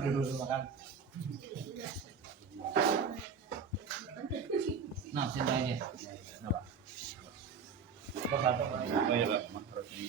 dulu makan. Nah, sini aja. Kenapa? Kok satu? Oh iya, Pak. Terus ini.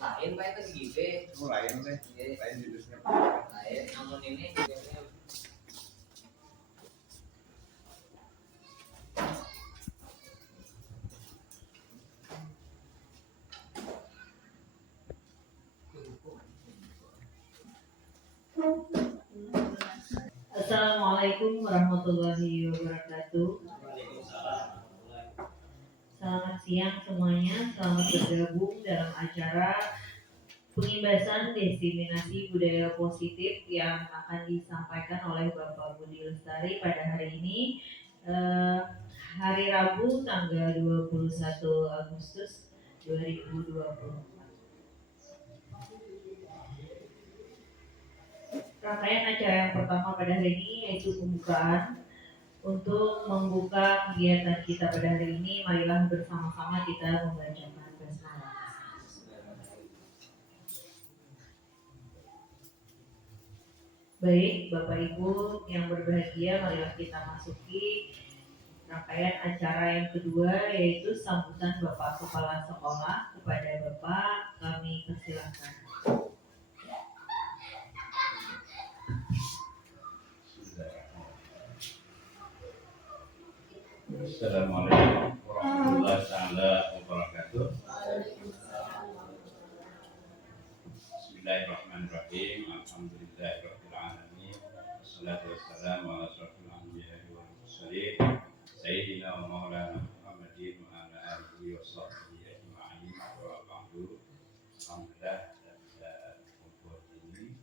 Lain Pak itu gitu. Lain deh. Lain jenisnya. Lain namun ini Assalamualaikum warahmatullahi wabarakatuh. Selamat siang semuanya, selamat bergabung dalam acara pengimbasan diseminasi budaya positif yang akan disampaikan oleh Bapak Budi Lestari pada hari ini, hari Rabu tanggal 21 Agustus 2020. Rangkaian acara yang pertama pada hari ini yaitu pembukaan. Untuk membuka kegiatan kita pada hari ini, marilah bersama-sama kita membacakan basmalah. Baik, Bapak Ibu yang berbahagia, marilah kita masuki rangkaian acara yang kedua, yaitu sambutan Bapak Kepala Sekolah. Kepada Bapak kami persilahkan. Assalamualaikum warahmatullahi wabarakatuh. Bismillahirrahmanirrahim. Alhamdulillahirabbil alamin. Wassalatu wassalamu ala asyrofil anbiya'i wal mursalin sayyidina wa maulana Muhammadin wa ala alihi wa sahbihi ajma'in. Wa ba'du. Alhamdulillah membuat ini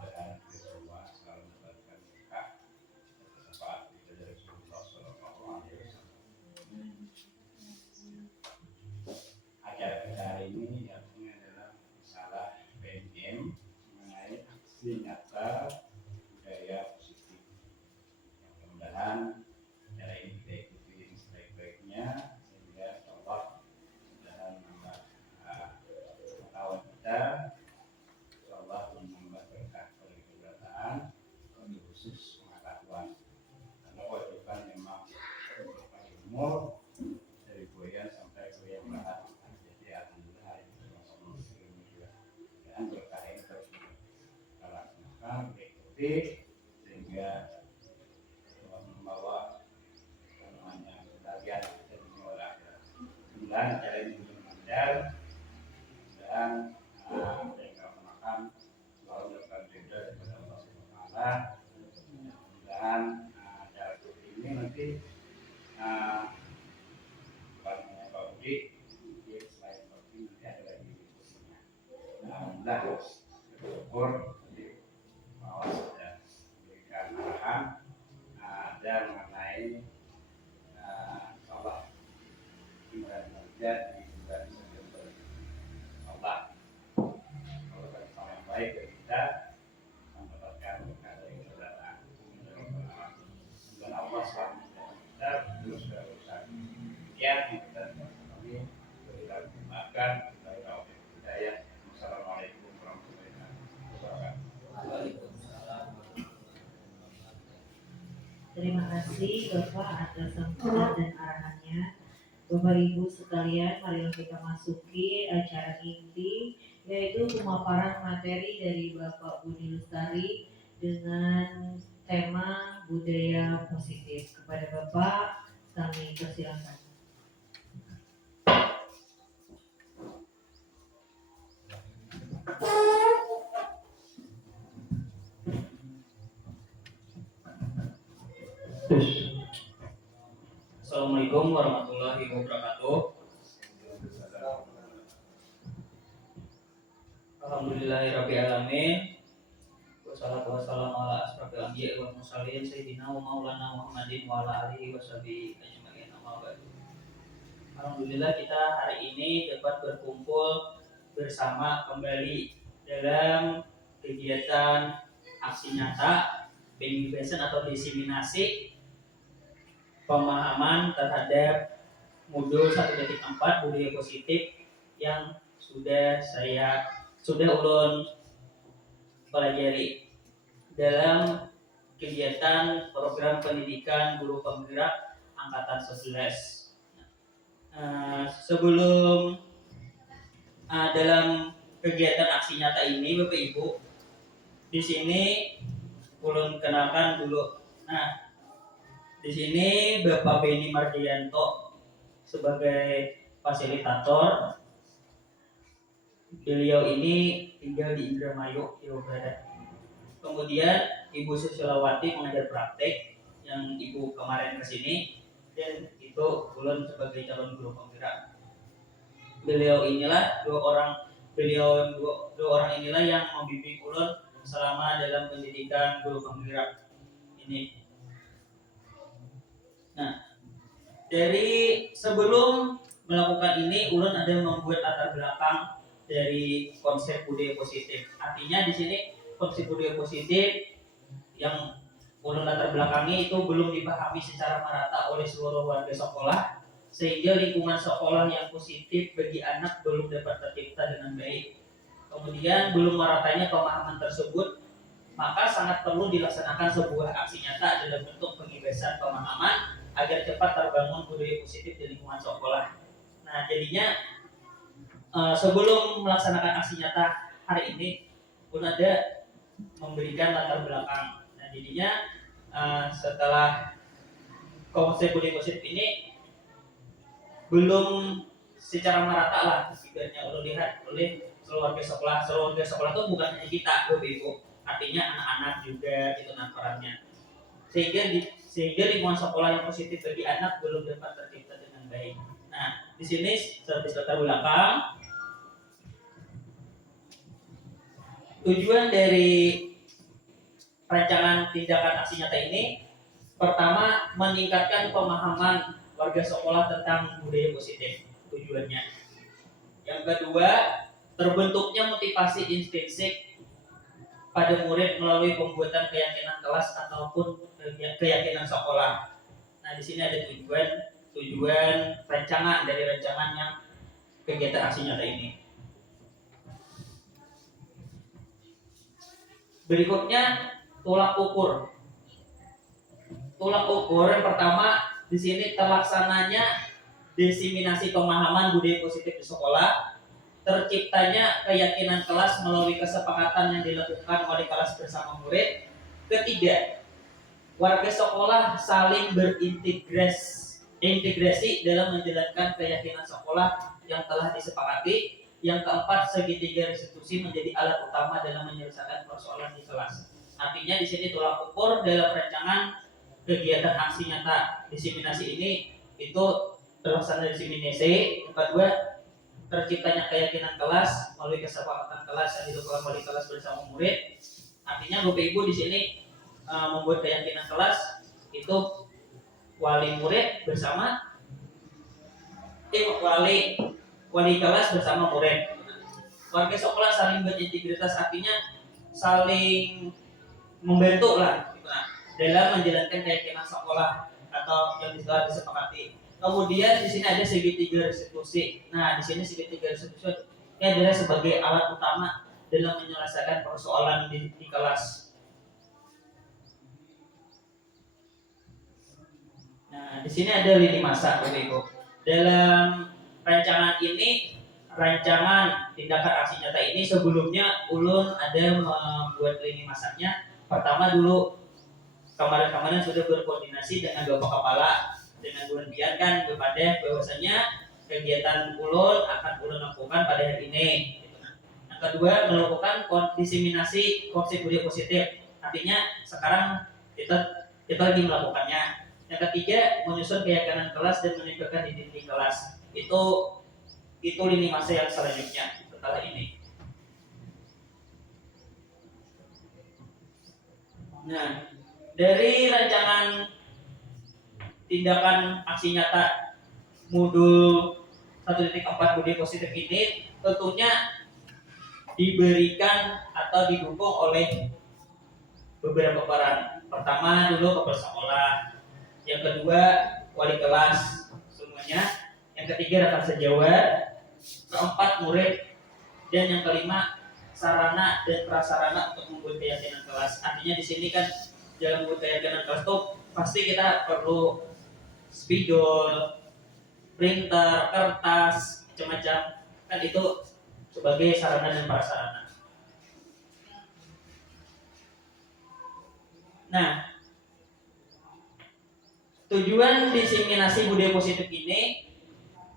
dan semua selalu mendapatkan berkah saat kita dari Rasulullah sallallahu alaihi wasallam. Acara kita hari ini yang adalah masalah PNM mengenai aksi nyata budaya positif. Mudah-mudahan acara ini kita ikuti dengan sebaik-baiknya sehingga insyaallah mudah-mudahan menambah pengetahuan kita, insyaallah menambah berkah pada keberadaan khusus pengetahuan. Karena kewajiban memang umur dari goyang sampai goyang barat. Jadi alhamdulillah hari ini sama-sama juga dan berkah ini terus kita laksanakan ikuti sehingga membawa namanya kebahagiaan dan mengelola. Kemudian acara ini juga lancar dan mereka makan selalu melakukan ridha daripada Allah Subhanahu Wa Taala. Dan acara ini nanti Pak Budi selain kopi nanti ada lagi diskusinya. Alhamdulillah bersyukur bahwa sudah memberikan arahan ada mengenai insyaallah ibadah kerja di bulan September. Allah kalau sama yang baik dari kita mendapatkan berkah dari keberadaan dan Allah SWT kita terus berusaha. Ya, kita kami berikan makan dari taufik hidayah kasih Bapak atas sambutan dan arahannya. Bapak Ibu sekalian, mari kita masuki acara inti, yaitu pemaparan materi dari Bapak Budi Lestari dengan tema budaya positif. Kepada Bapak, kami persilakan. Assalamualaikum warahmatullahi wabarakatuh. Alhamdulillahirrabbilalamin. Wassalatu wassalamu ala asrofil anbiya'i wal mursalin sayyidina wa maulana Muhammadin wa ala alihi washabihi ajma'in, amma ba'du. Alhamdulillah kita hari ini dapat berkumpul bersama kembali dalam kegiatan aksi nyata pembebasan atau diseminasi pemahaman terhadap modul 1.4 budaya positif yang sudah ulun pelajari dalam kegiatan program pendidikan guru penggerak angkatan 11. Sebelum dalam kegiatan aksi nyata ini, Bapak Ibu, di sini ulun kenalkan dulu. Nah, di sini Bapak Beni Mardianto sebagai fasilitator. Beliau ini tinggal di Indramayu, Jawa Barat. Kemudian Ibu Susilawati mengajar praktek yang Ibu kemarin kesini, dan itu ulun sebagai calon guru penggerak. Dua orang inilah yang membimbing ulun selama dalam pendidikan guru penggerak ini. Nah, dari sebelum melakukan ini, ulun ada membuat latar belakang dari konsep budaya positif. Artinya di sini konsep budaya positif yang ulun latar belakangi itu belum dipahami secara merata oleh seluruh warga sekolah, sehingga lingkungan sekolah yang positif bagi anak belum dapat tercipta dengan baik. Kemudian belum meratanya pemahaman tersebut, maka sangat perlu dilaksanakan sebuah aksi nyata dalam bentuk pengibasan pemahaman agar cepat terbangun budaya positif di lingkungan sekolah. Nah, jadinya sebelum melaksanakan aksi nyata hari ini, pun ada memberikan latar belakang. Nah, jadinya setelah konsep budaya positif ini belum secara merata lah, setidaknya ulun lihat oleh seluruh warga sekolah. Seluruh warga sekolah itu bukan hanya kita, Bapak Ibu, artinya anak-anak juga itu perannya. Sehingga lingkungan sekolah yang positif bagi anak belum dapat tercipta dengan baik. Nah, di sini seperti latar belakang, tujuan dari rancangan tindakan aksi nyata ini, pertama meningkatkan pemahaman warga sekolah tentang budaya positif tujuannya. Yang kedua, terbentuknya motivasi intrinsik pada murid melalui pembuatan keyakinan kelas ataupun keyakinan sekolah. Nah, di sini ada tujuan rancangan yang kegiatan aksi nyata ini. Berikutnya tolak ukur. Tolak ukur yang pertama di sini terlaksananya diseminasi pemahaman budaya positif di sekolah, terciptanya keyakinan kelas melalui kesepakatan yang dilakukan oleh kelas bersama murid. Ketiga, warga sekolah saling berintegrasi dalam menjalankan keyakinan sekolah yang telah disepakati. Yang keempat, segitiga restitusi menjadi alat utama dalam menyelesaikan persoalan di kelas. Artinya di sini tolak ukur dalam rancangan kegiatan aksi nyata diseminasi ini itu terlaksana diseminasi. Yang kedua, terciptanya keyakinan kelas melalui kesepakatan kelas yang dilakukan oleh kelas bersama murid. Artinya Bapak Ibu di sini membuat keyakinan kelas itu wali murid bersama wali kelas bersama murid. Warga sekolah saling berintegritas, artinya saling membantu lah dalam menjalankan keyakinan sekolah atau yang telah disepakati. Kemudian di sini ada segitiga restitusi. Nah, di sini segitiga restitusi ini adalah sebagai alat utama dalam menyelesaikan persoalan di kelas. Nah, di sini ada lini masa, Bapak Ibu. Dalam rancangan ini, rancangan tindakan aksi nyata ini sebelumnya ulun ada membuat lini masanya. Pertama dulu kemarin-kemarin sudah berkoordinasi dengan Bapak Kepala dengan ulun biarkan kepada bahwasanya kegiatan ulun akan ulun lakukan pada hari ini. Yang kedua melakukan diseminasi konsep budaya positif. Artinya sekarang kita lagi melakukannya. Yang ketiga menyusun keyakinan kelas dan menempelkan di dinding kelas. Itu lini masa yang selanjutnya setelah ini. Nah, dari rancangan tindakan aksi nyata modul 1.4 budaya positif ini tentunya diberikan atau didukung oleh beberapa peran. Pertama dulu kepala sekolah, yang kedua wali kelas semuanya, yang ketiga rekan sejawat, keempat murid, dan yang kelima sarana dan prasarana untuk membuat keyakinan kelas. Artinya di sini kan dalam membuat keyakinan kelas itu pasti kita perlu spidol, printer, kertas, macam-macam. Kan itu sebagai sarana dan prasarana. Nah, tujuan diseminasi budaya positif ini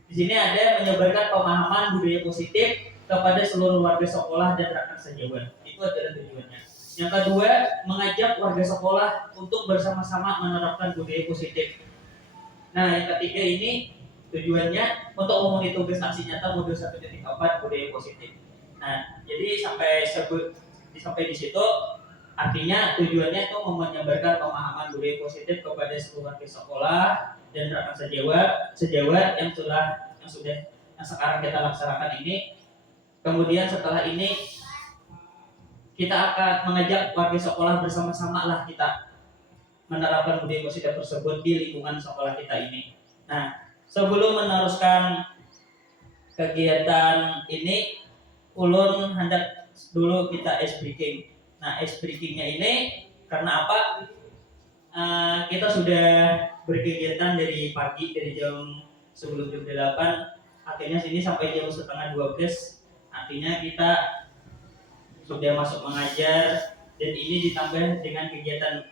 di sini ada menyebarkan pemahaman budaya positif kepada seluruh warga sekolah dan rekan sejawat. Itu adalah tujuannya. Yang kedua, mengajak warga sekolah untuk bersama-sama menerapkan budaya positif. Nah, yang ketiga ini tujuannya untuk memenuhi tugas aksi nyata modul 1.4 budaya positif. Nah, jadi sampai di situ artinya tujuannya itu menyebarkan pemahaman budaya positif kepada seluruh warga sekolah dan rekan sejawat yang sekarang kita laksanakan ini. Kemudian setelah ini kita akan mengajak warga sekolah bersama-sama lah kita menerapkan budaya positif tersebut di lingkungan sekolah kita ini. Nah, sebelum meneruskan kegiatan ini, ulun hendak dulu kita ice breaking. Nah, ice breakingnya ini karena apa? Kita sudah berkegiatan dari pagi, dari jam sebelum jam 8, akhirnya sini sampai jam setengah 12. Artinya kita sudah masuk mengajar, dan ini ditambah dengan kegiatan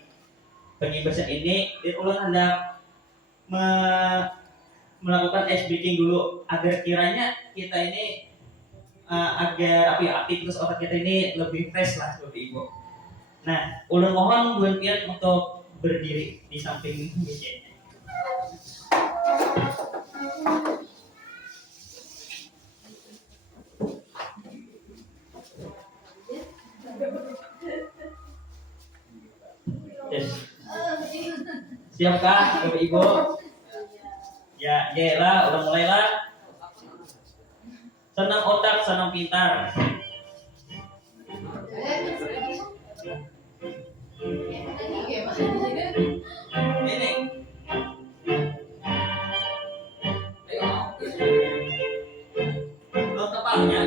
pengibasan ini, ulun hendak melakukan ice breaking dulu agar kiranya kita ini agar aktivitas otak kita ini lebih fresh lah Bapak Ibu. Nah, ulun mohon Bu Pian untuk berdiri di samping meja. Yes. Siapkah Bapak Ibu? Ya, lah, udah mulai lah. Senang otak, senang pintar. Ini. Belum tepatnya.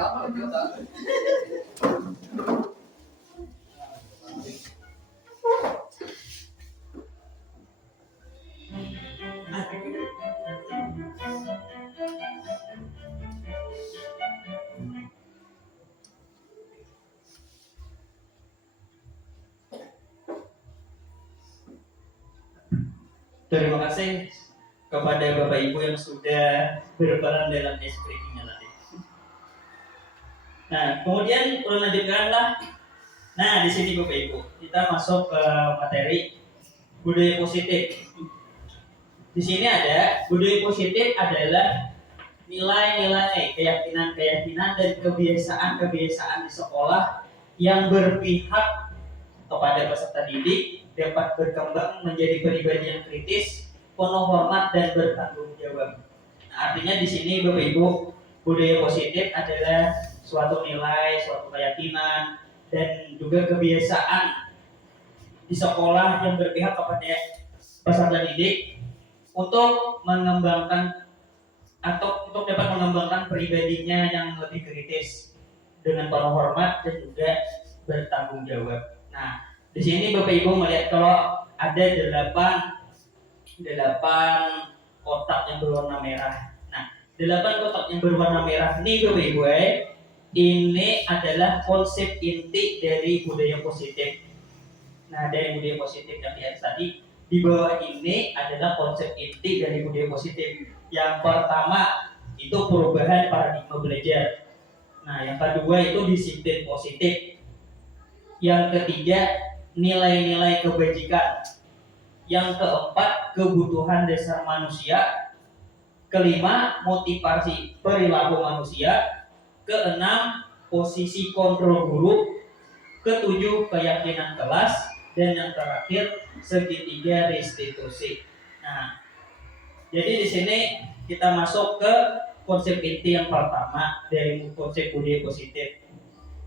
apa kita? Terima kasih kepada Bapak Ibu yang sudah berperan dalam ice breaking-nya tadi. Nah, kemudian ulun lanjutkanlah. Nah, di sini Bapak Ibu, kita masuk ke materi budaya positif. Di sini ada budaya positif adalah nilai-nilai, keyakinan-keyakinan dan kebiasaan-kebiasaan di sekolah yang berpihak kepada peserta didik dapat berkembang menjadi pribadi yang kritis, penuh hormat dan bertanggung jawab. Nah, artinya di sini Bapak Ibu, budaya positif adalah suatu nilai, suatu keyakinan dan juga kebiasaan di sekolah yang berpihak kepada peserta didik untuk mengembangkan atau untuk dapat mengembangkan pribadinya yang lebih kritis dengan penuh hormat dan juga bertanggung jawab. Nah, di sini Bapak Ibu melihat kalau ada 8 kotak yang berwarna merah. Nah, 8 kotak yang berwarna merah ini Bapak Ibu ini adalah konsep inti dari budaya positif. Nah, dari budaya positif yang di atas tadi, di bawah ini adalah konsep inti dari budaya positif. Yang pertama itu perubahan paradigma belajar. Nah, yang kedua itu disiplin positif. Yang ketiga nilai-nilai kebajikan. Yang keempat kebutuhan dasar manusia. Kelima motivasi perilaku manusia. Keenam posisi kontrol guru. Ketujuh keyakinan kelas. Dan yang terakhir segitiga restitusi. Nah, jadi di sini kita masuk ke konsep inti yang pertama dari konsep budaya positif,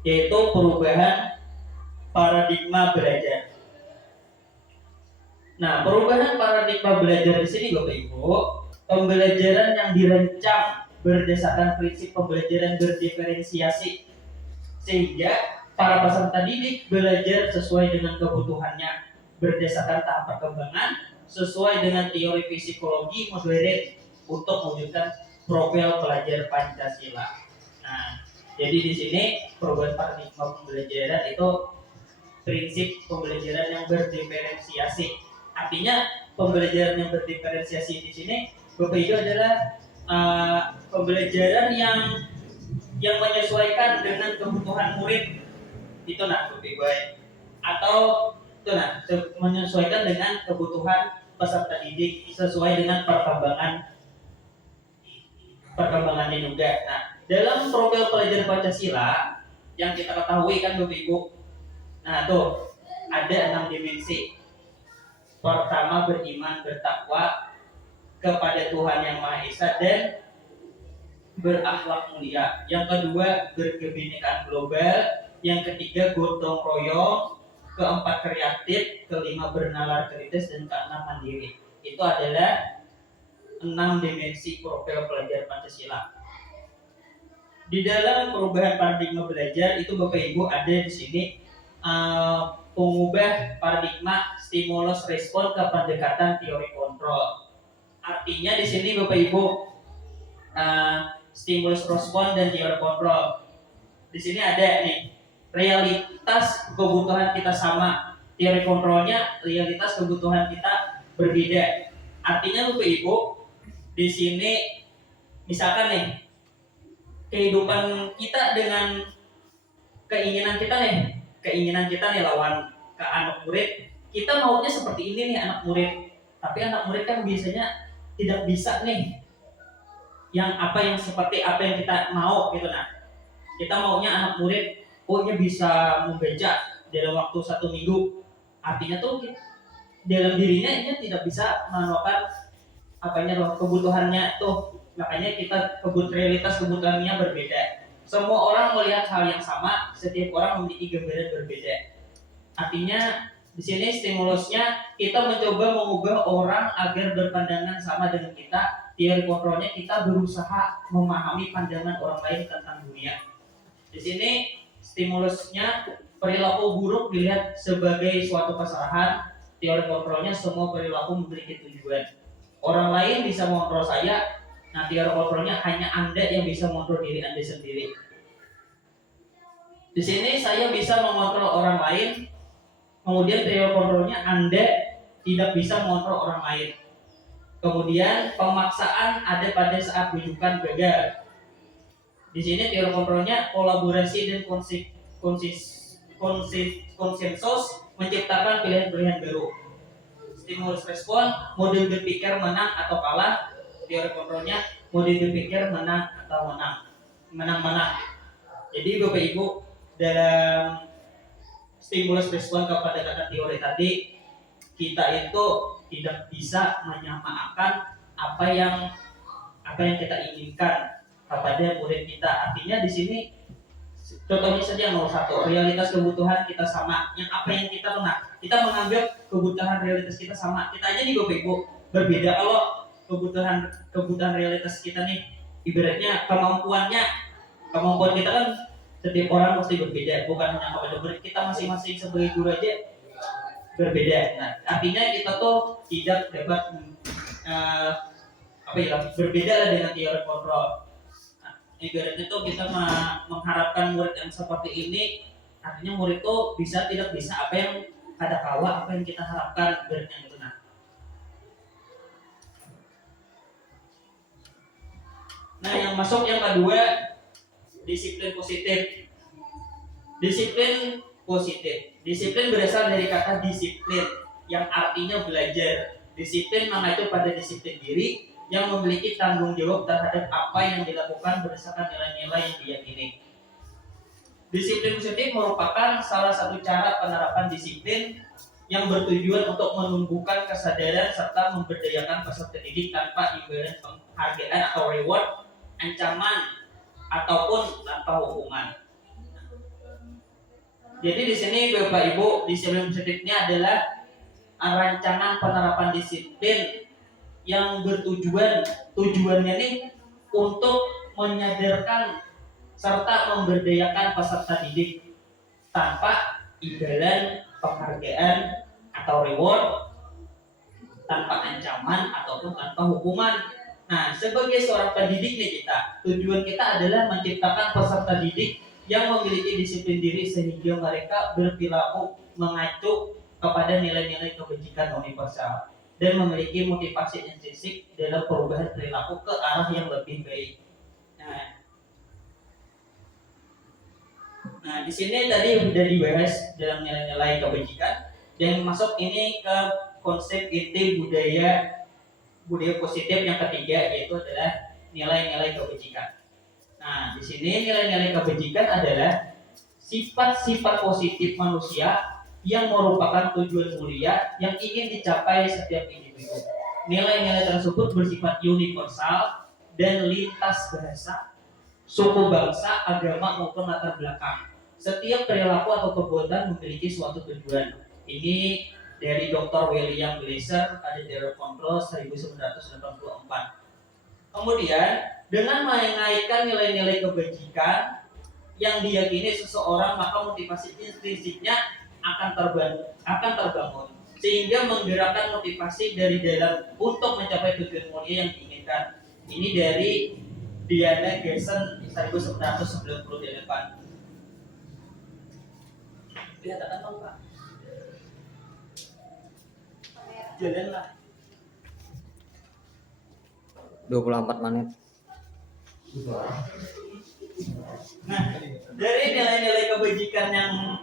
yaitu perubahan paradigma belajar. Nah, perubahan paradigma belajar di sini Bapak Ibu, pembelajaran yang dirancang berdasarkan prinsip pembelajaran berdiferensiasi sehingga para peserta didik belajar sesuai dengan kebutuhannya berdasarkan tahap perkembangan sesuai dengan teori psikologi modern untuk mewujudkan profil pelajar Pancasila. Nah, jadi di sini perubahan paradigma pembelajaran itu prinsip pembelajaran yang berdiferensiasi. Artinya pembelajaran yang berdiferensiasi di sini Bapak Ibu adalah pembelajaran yang menyesuaikan dengan kebutuhan murid. Itu Bapak Ibu, atau itu menyesuaikan dengan kebutuhan peserta didik sesuai dengan perkembangannya juga. Nah, dalam profil pelajar Pancasila yang kita ketahui kan Bapak Ibu, nah tuh ada 6 dimensi. Pertama beriman bertakwa kepada Tuhan yang Maha Esa dan berakhlak mulia. Yang kedua berkebinekaan global. Yang ketiga gotong royong, keempat kreatif, kelima bernalar kritis, dan keenam mandiri. Itu adalah 6 dimensi profil pelajar Pancasila. Di dalam perubahan paradigma belajar itu Bapak Ibu ada di sini pengubah paradigma stimulus respon ke pendekatan teori kontrol. Artinya di sini Bapak Ibu stimulus respon dan teori kontrol. Di sini ada nih realitas kebutuhan kita sama, teori kontrolnya realitas kebutuhan kita berbeda. Artinya Bapak Ibu di sini misalkan nih kehidupan kita dengan keinginan kita nih lawan ke anak murid, kita maunya seperti ini nih anak murid, tapi anak murid kan biasanya tidak bisa nih yang seperti apa yang kita mau gitu. Nah, kita maunya anak murid bisa membaca dalam waktu 1 minggu. Artinya tuh dalam dirinya ini tidak bisa melakukan kebutuhannya tuh. Makanya kita realitas kebutuhannya berbeda. Semua orang melihat hal yang sama, setiap orang memiliki gambaran berbeda. Artinya di sini stimulusnya kita mencoba mengubah orang agar berpandangan sama dengan kita. Teori kontrolnya kita berusaha memahami pandangan orang lain tentang dunia. Di sini stimulusnya perilaku buruk dilihat sebagai suatu kesalahan. Teori kontrolnya semua perilaku memiliki tujuan. Orang lain bisa mengontrol saya. Nah, teori kontrolnya hanya Anda yang bisa mengontrol diri Anda sendiri. Di sini saya bisa mengontrol orang lain. Kemudian teori kontrolnya Anda tidak bisa mengontrol orang lain. Kemudian pemaksaan ada pada saat rujukan gagal. Di sini teori kontrolnya kolaborasi dan konsensus menciptakan pilihan-pilihan baru. Stimulus respon, mode berpikir menang atau kalah. Teori kontrolnya mode berpikir menang atau menang. Jadi Bapak Ibu, dalam stimulus respon kepada kata teori tadi, kita itu tidak bisa menyamakan apa yang kita inginkan kepada murid kita. Artinya di sini contohnya saja nomor 1, realitas kebutuhan kita sama. Yang apa yang kita menganggap kebutuhan realitas kita sama. Kita aja nih Bapak Ibu berbeda. Kalau kebutuhan realitas kita nih, ibaratnya kemampuan kita kan setiap orang pasti berbeda, bukan hanya kepada murid kita, masing-masing sebagai guru aja berbeda. Nah, artinya kita tuh tidak dapat berbeda lah dengan teori kontrol. Nah, ibaratnya tuh kita mengharapkan murid yang seperti ini, artinya murid tuh tidak bisa apa yang apa yang kita harapkan ibaratnya gitu. Nah, yang masuk yang kedua, disiplin positif. Disiplin berasal dari kata disiplin yang artinya belajar. Disiplin mengacu pada disiplin diri yang memiliki tanggung jawab terhadap apa yang dilakukan berdasarkan nilai-nilai yang diyakini. Disiplin positif merupakan salah satu cara penerapan disiplin yang bertujuan untuk menumbuhkan kesadaran serta memberdayakan peserta didik tanpa imbalan penghargaan atau reward, ancaman ataupun tanpa hukuman. Jadi di sini Bapak Ibu, disiplin positifnya adalah rancangan penerapan disiplin yang tujuannya nih untuk menyadarkan serta memberdayakan peserta didik tanpa imbalan penghargaan atau reward, tanpa ancaman ataupun tanpa hukuman. Nah, sebagai seorang pendidik nih tujuan kita adalah menciptakan peserta didik yang memiliki disiplin diri sehingga mereka berperilaku mengacu kepada nilai-nilai kebajikan universal dan memiliki motivasi intrinsik dalam perubahan perilaku ke arah yang lebih baik. Nah, di sini tadi sudah dibahas dalam nilai-nilai kebajikan dan masuk ini ke konsep inti budaya positif yang ketiga, yaitu adalah nilai-nilai kebajikan. Nah, di sini nilai-nilai kebajikan adalah sifat-sifat positif manusia yang merupakan tujuan mulia yang ingin dicapai setiap individu. Nilai-nilai tersebut bersifat universal dan lintas bahasa, suku, bangsa, agama maupun latar belakang. Setiap perilaku atau perbuatan memiliki suatu tujuan. Ini dari Dr. William Glasser pada teori kontrol 1984. Kemudian dengan mengaitkan nilai-nilai kebajikan yang diyakini seseorang, maka motivasi intrinsiknya akan terbangun sehingga menggerakkan motivasi dari dalam untuk mencapai tujuan mulia yang diinginkan. Ini dari Diana Gerson 1998. Lihat dong Pak. Jalanlah 24 menit. Nah, dari nilai-nilai kebajikan yang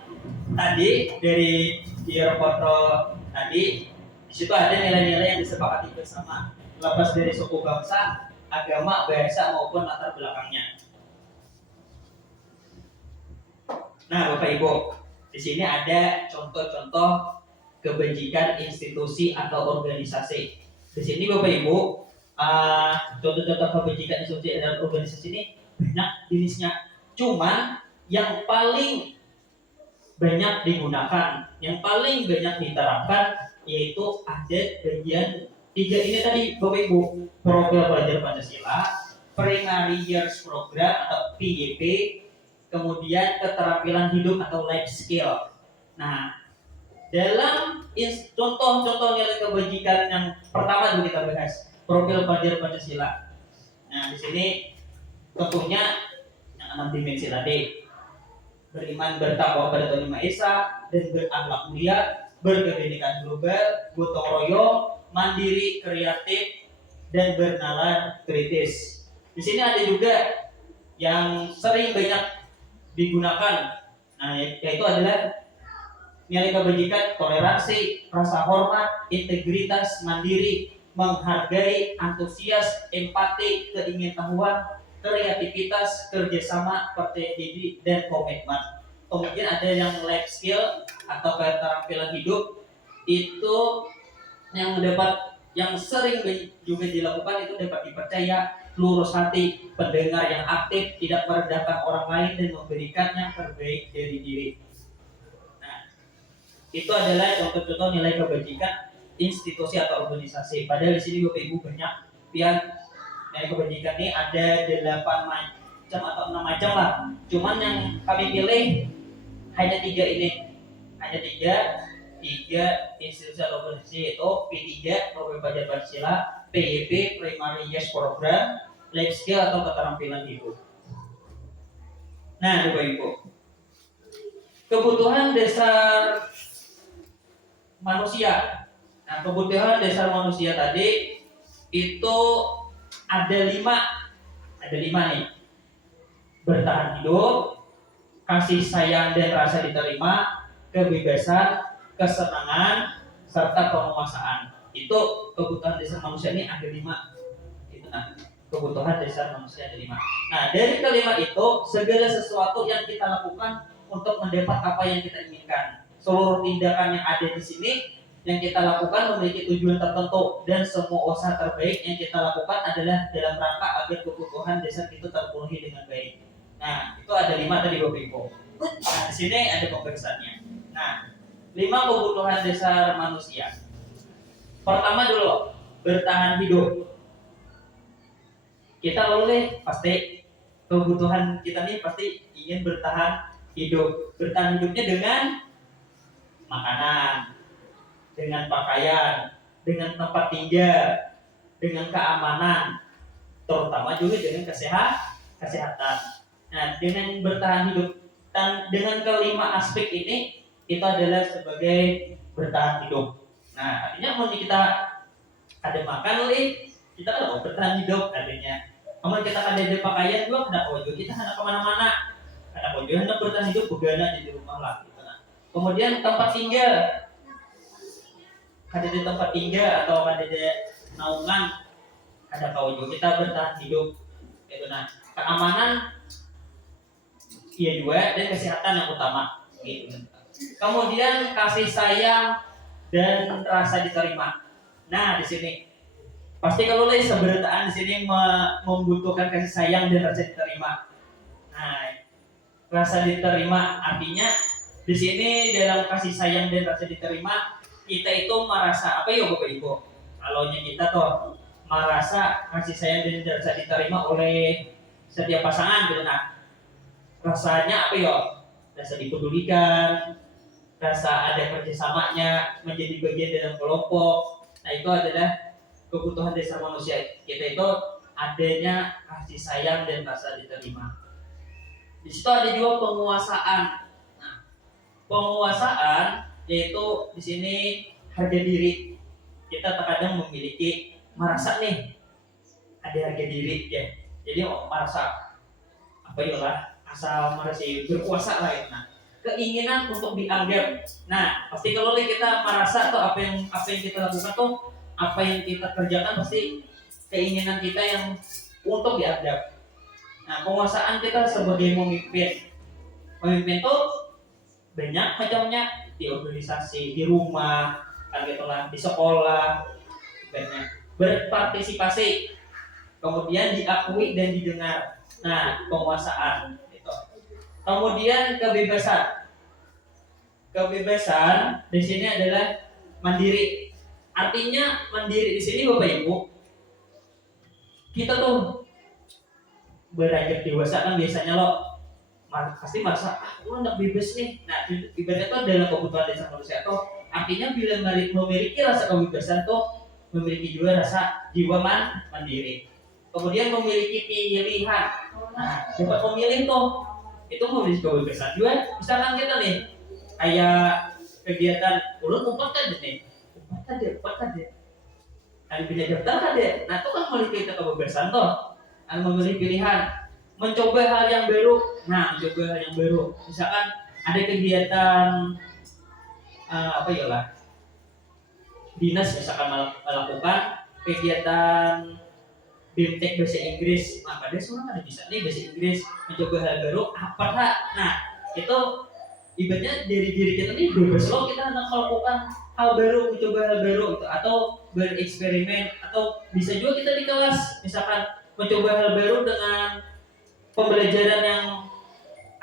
tadi dari teori kontrol tadi, di situ ada nilai-nilai yang disepakati bersama, lepas dari suku, bangsa, agama, bahasa maupun latar belakangnya. Nah, Bapak Ibu, di sini ada contoh-contoh kebajikan institusi atau organisasi. Di sini Bapak Ibu, contoh-contoh kebajikan institusi dan organisasi ini banyak jenisnya. Cuman yang paling banyak digunakan, yang paling banyak diterapkan yaitu ada bagian 3 ini tadi Bapak Ibu. Profil pelajar Pancasila, Primary Years Program atau PYP, kemudian keterampilan hidup atau life skill. Nah, dalam contoh-contoh nilai kebajikan yang pertama dulu kita bahas, profil pelajar Pancasila. Nah, di sini tentunya yang 6 dimensi tadi, beriman bertakwa pada Tuhan Yang Maha Esa dan berakhlak mulia, berkebinekaan global, gotong royong, mandiri, kreatif, dan bernalar kritis. Di sini ada juga yang sering banyak digunakan, nah, yaitu adalah nilai kebajikan, toleransi, rasa hormat, integritas, mandiri, menghargai, antusias, empati, keingintahuan, kreativitas, kerjasama, percaya diri, dan komitmen. Kemudian ada yang life skill atau keterampilan hidup, itu yang sering juga dilakukan itu dapat dipercaya, lurus hati, pendengar yang aktif, tidak merendahkan orang lain, dan memberikan yang terbaik dari diri. Itu adalah contoh-contoh nilai kebajikan institusi atau organisasi. Padahal di sini Bapak Ibu banyak yang nilai kebajikan ini ada 8 macam atau 6 macam lah. Cuman yang kami pilih hanya 3 ini. Hanya 3 institusi atau organisasi, yaitu P3, Program Pelajar Pancasila, PYP, Primary Years Program, Life Skill atau keterampilan hidup. Nah, Bapak Ibu, kebutuhan dasar manusia. Nah, kebutuhan dasar manusia tadi itu ada 5 nih. Bertahan hidup, kasih sayang dan rasa diterima, kebebasan, kesenangan, serta penguasaan. Itu kebutuhan dasar manusia ini ada 5. Itu kebutuhan dasar manusia ada 5. Nah, dari kelima itu segala sesuatu yang kita lakukan untuk mendapat apa yang kita inginkan. Seluruh tindakan yang ada di sini yang kita lakukan memiliki tujuan tertentu, dan semua usaha terbaik yang kita lakukan adalah dalam rangka agar kebutuhan dasar itu terpenuhi dengan baik. Nah, itu ada 5 tadi Bapak Ibu. Nah, di sini ada pembahasannya. Nah, 5 kebutuhan dasar manusia. Pertama dulu, bertahan hidup. Kita boleh pasti kebutuhan kita nih pasti ingin bertahan hidup. Bertahan hidupnya dengan makanan, dengan pakaian, dengan tempat tinggal, dengan keamanan, terutama juga dengan kesehatan. Nah, dengan bertahan hidup dan dengan kelima aspek ini itu adalah sebagai bertahan hidup. Nah, artinya kalau kita ada makan kita kalau bertahan hidup artinya. Kalau kita ada pakaian juga hendak wajib kita hendak kemana-mana, hendak wajib hendak bertahan hidup begana di rumah lah. Kemudian tempat tinggal, ada di tempat tinggal atau ada di naungan, ada kau juga kita bertahan hidup. Itu keamanan, iya juga, dan kesehatan yang utama. Gitu. Kemudian kasih sayang dan rasa diterima. Nah, di sini pasti kalau seberataan di sini membutuhkan kasih sayang dan rasa diterima. Nah, rasa diterima artinya di sini dalam kasih sayang dan rasa diterima kita itu merasa apa ya Bapak Ibu? Kalau kita tuh merasa kasih sayang dan rasa diterima oleh setiap pasangan gitu. Nah, rasanya apa ya? Rasa dipedulikan, rasa ada kerjasamanya, menjadi bagian dalam kelompok. Nah, itu adalah kebutuhan dasar manusia kita itu adanya kasih sayang dan rasa diterima. Di situ ada juga penguasaan. Penguasaan yaitu di sini harga diri. Kita terkadang memiliki merasa nih ada harga diri ya. Jadi merasa apa ya lah, asal merasa berkuasa lah itu. Nah, keinginan untuk dianggap. Nah, pasti kalau kita merasa atau apa yang kita lakukan tuh, apa yang kita kerjakan pasti keinginan kita yang untuk dianggap. Nah, penguasaan kita sebagai pemimpin. Pemimpin tuh banyak macamnya, di organisasi, di rumah, kan gitu lah, di sekolah, banyak berpartisipasi, kemudian diakui dan didengar. Nah, penguasaan itu. Kemudian kebebasan. Kebebasan di sini adalah mandiri. Artinya mandiri di sini Bapak Ibu, kita tuh beranjak dewasa kan biasanya pasti merasa lu anak bebas nih. Nah, ibaratnya tuh dalam kebutuhan dasar manusia tuh artinya bila memiliki rasa kebebasan tuh memiliki juga rasa jiwa mandiri. Kemudian memiliki pilihan. Nah, dapat memilih tuh itu memiliki kebebasan juga. Misalkan kita nih kayak kegiatan ulun umpat kan nih, umpat kan deh. Ada pindah daftar kan deh. Nah, itu kan memiliki kebebasan tuh. Ada memilih pilihan, mencoba hal yang baru. Nah, mencoba hal yang baru. Misalkan ada kegiatan apa ya lah, dinas misalkan melakukan kegiatan BMTek bahasa Inggris. Nah, pada semua ada bisa nih bahasa Inggris, mencoba hal baru. Apa kak? Nah, itu ibaratnya dari diri kita nih bebas loh kita hendak melakukan hal baru, mencoba hal baru gitu, atau bereksperimen, atau bisa juga kita di kelas misalkan mencoba hal baru dengan pembelajaran yang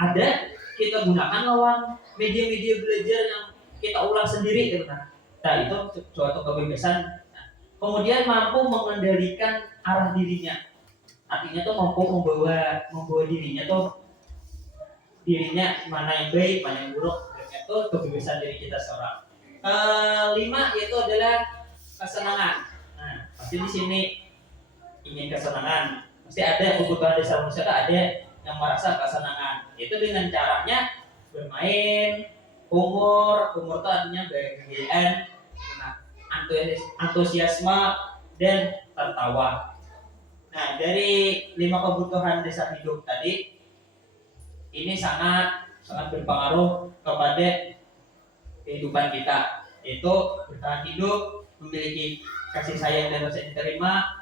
ada, kita gunakan lawan media-media belajar yang kita ulang sendiri gitu kan. Nah, itu suatu kebebasan. Nah, kemudian mampu mengendalikan arah dirinya, artinya tuh mampu membawa dirinya mana yang baik, mana yang buruk. Itu kebebasan diri kita seorang. Kelima yaitu adalah kesenangan. Nah, pasti di sini ingin kesenangan, pasti ada kebutuhan dasar manusia, ada yang merasa kesenangan. Itu dengan caranya bermain, umur itu artinya kebahagiaan, antusiasme dan tertawa. Nah, dari 5 kebutuhan dasar hidup tadi ini sangat berpengaruh kepada kehidupan kita, yaitu bertahan hidup, memiliki kasih sayang dan rasa diterima,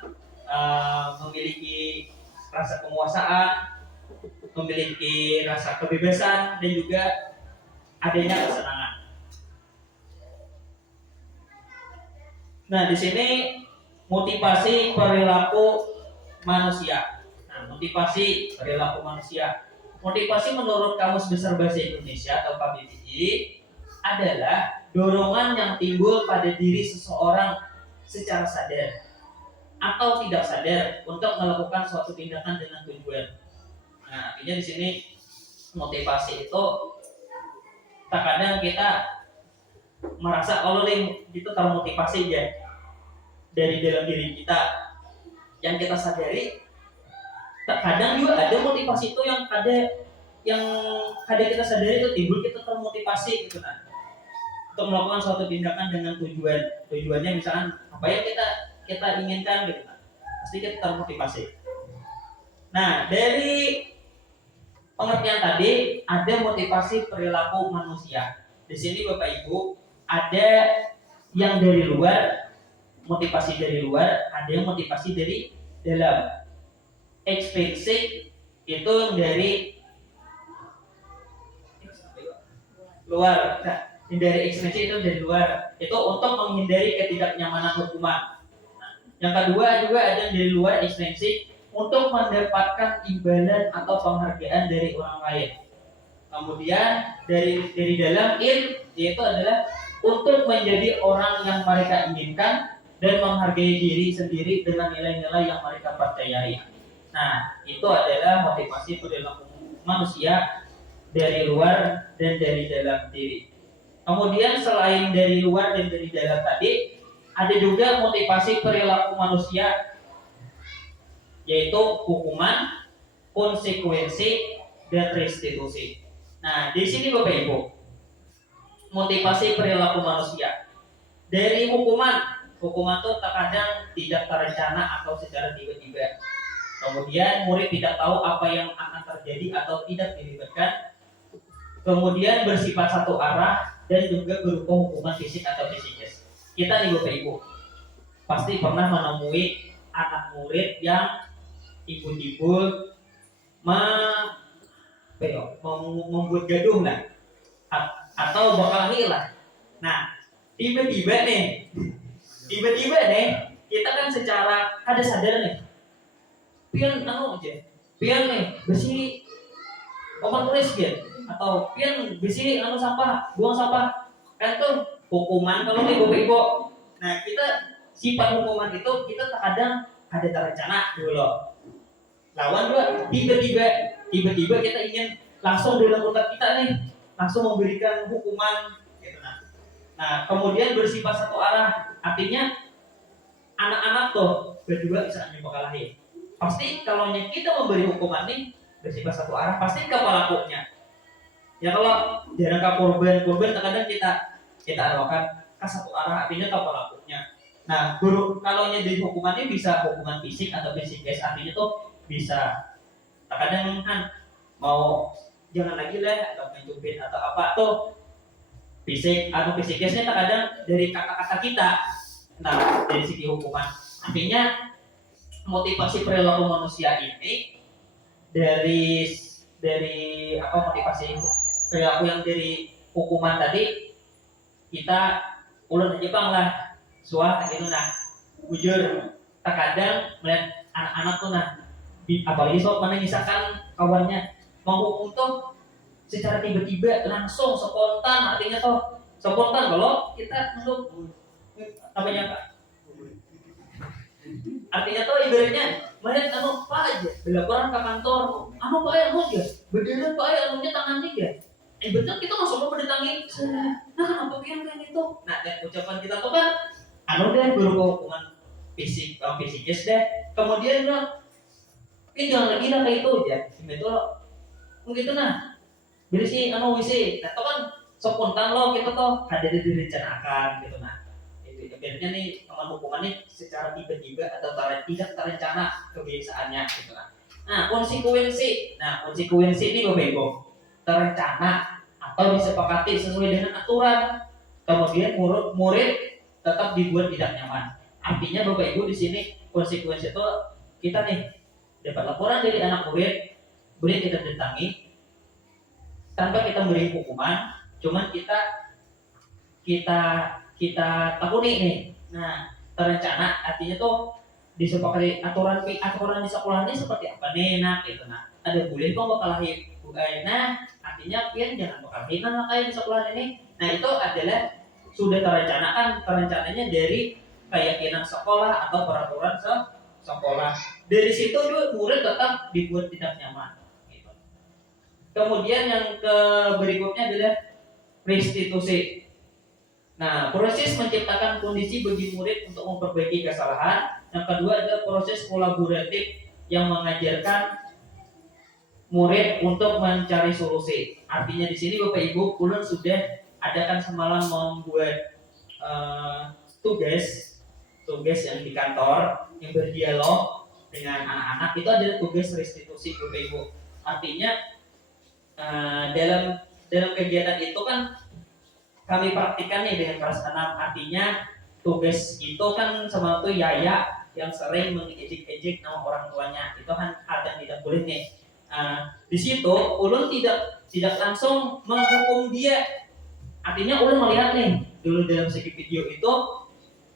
memiliki rasa penguasaan, memiliki rasa kebebasan, dan juga adanya kesenangan. Nah, di sini motivasi perilaku manusia. Nah, motivasi perilaku manusia. Motivasi menurut Kamus Besar Bahasa Indonesia atau KBBI adalah dorongan yang timbul pada diri seseorang secara sadar atau tidak sadar untuk melakukan suatu tindakan dengan tujuan. Nah, artinya di sini motivasi itu terkadang kita merasa kalau itu termotivasi ya dari dalam diri kita yang kita sadari. Terkadang juga ada motivasi itu yang kada kita sadari itu timbul, kita termotivasi gitu kan untuk melakukan suatu tindakan dengan tujuannya misalkan apa yang kita inginkan gitu kan, pasti kita termotivasi. Nah, dari pengertian tadi ada motivasi perilaku manusia. Di sini Bapak Ibu ada yang dari luar, motivasi dari luar, ada yang motivasi dari dalam. Ekstrinsik itu yang dari luar. Nah, yang dari ekstrinsik itu dari luar, itu untuk menghindari ketidaknyamanan hukuman. Nah, yang kedua juga ada yang dari luar ekstrinsik untuk mendapatkan imbalan atau penghargaan dari orang lain. Kemudian dari dalam yaitu adalah untuk menjadi orang yang mereka inginkan dan menghargai diri sendiri dengan nilai-nilai yang mereka percayai. Nah, itu adalah motivasi perilaku manusia dari luar dan dari dalam diri. Kemudian selain dari luar dan dari dalam tadi, ada juga motivasi perilaku manusia, yaitu hukuman, konsekuensi, dan restitusi. Nah, di sini Bapak Ibu, motivasi perilaku manusia dari hukuman itu terkadang tidak terencana atau secara tiba-tiba. Kemudian murid tidak tahu apa yang akan terjadi atau tidak dilibatkan. Kemudian bersifat satu arah dan juga berupa hukuman fisik atau psikis. Kita nih Bapak Ibu pasti pernah menemui anak murid yang ibu-ibu membuat gaduh lah atau berkelahi lah. Nah, tiba-tiba nih kita kan secara kada sadar nih, pian nih besi papan tulis gitu, atau pian besi sampah, buang sampah, kan tuh hukuman kalau nih Bapak Ibu. Nah, kita sifat hukuman itu kita terkadang ada terencana dulu. Lawan dua tiba-tiba kita ingin langsung dalam otak kita nih, langsung memberikan hukuman gitu. Nah, kemudian bersifat satu arah, artinya anak-anak tuh berdua bisa menyepakati. Pasti kalau kita memberi hukuman nih bersifat satu arah, pasti ke pelakunya. Ya kalau jarang ke korban terkadang kita arahkan ke satu arah, artinya ke pelakunya. Nah, guru kalau jadi hukumannya bisa hukuman fisik atau psikis, artinya tuh bisa terkadang kan mau jangan lagi lah atau mencubit atau apa tuh fisik atau psikisnya terkadang dari kata-kata kita. Nah, dari segi hukuman, artinya motivasi perilaku manusia ini dari apa motivasi perilaku yang dari hukuman tadi kita ulun aja bang lah suah gitu nah bujur terkadang melihat anak-anak tuh nah apalagi soal mana misalkan kawannya menghukum tuh secara tiba-tiba langsung spontan, artinya tuh spontan kalau kita untuk namanya apa artinya tuh ibaratnya melihat anu pak aja belaporan ke kantor anu pak ya anu ya berdiri pak ya anunya tangan tiga betul kita langsung mau mendatangi nah kenapa pian kayak gitu nah dan ucapan kita tuh kan anu deh berupa hukuman fisikis deh kemudian bilang jangan lagi lah kayak itu aja itu begitu nah berisi anu wisi nah itu kan spontan lo kita tuh ada direncanakan gitu nah akhirnya nih teman hukumannya secara tiba-tiba atau tidak terencana kebiasaannya gitu kan. Nah konsekuensi ini Bapak Ibu terencana atau disepakati sesuai dengan aturan. Kemudian murid tetap dibuat tidak nyaman. Artinya Bapak Ibu di sini konsekuensi itu kita nih dapat laporan dari anak murid kita datangi tanpa kita beri hukuman, cuman kita takuni nih. Nah, terencana artinya tuh disepakati aturan di sekolah ini seperti apa nih, nah gitu nah. Ada boleh kok bakal nah, artinya pian jangan bakal hina kayak di sekolah ini. Nah, itu adalah sudah terencananya dari keyakinan sekolah atau peraturan sekolah. Dari situ juga murid tetap dibuat tidak nyaman. Gitu. Kemudian yang berikutnya adalah restitusi. Nah, proses menciptakan kondisi bagi murid untuk memperbaiki kesalahan. Yang kedua adalah proses kolaboratif yang mengajarkan murid untuk mencari solusi. Artinya di sini Bapak Ibu, ulun sudah adakan semalam membuat tugas yang di kantor yang berdialog dengan anak-anak itu adalah tugas restitusi Bapak Ibu. Artinya dalam kegiatan itu kan kami praktikan nih dengan kelas 6, artinya tugas itu kan sama tuh yaya yang sering mengejek-ejek nama orang tuanya, itu kan hal yang tidak boleh nih. Di situ ulun tidak langsung menghukum dia, artinya ulun melihat nih dulu dalam segi video itu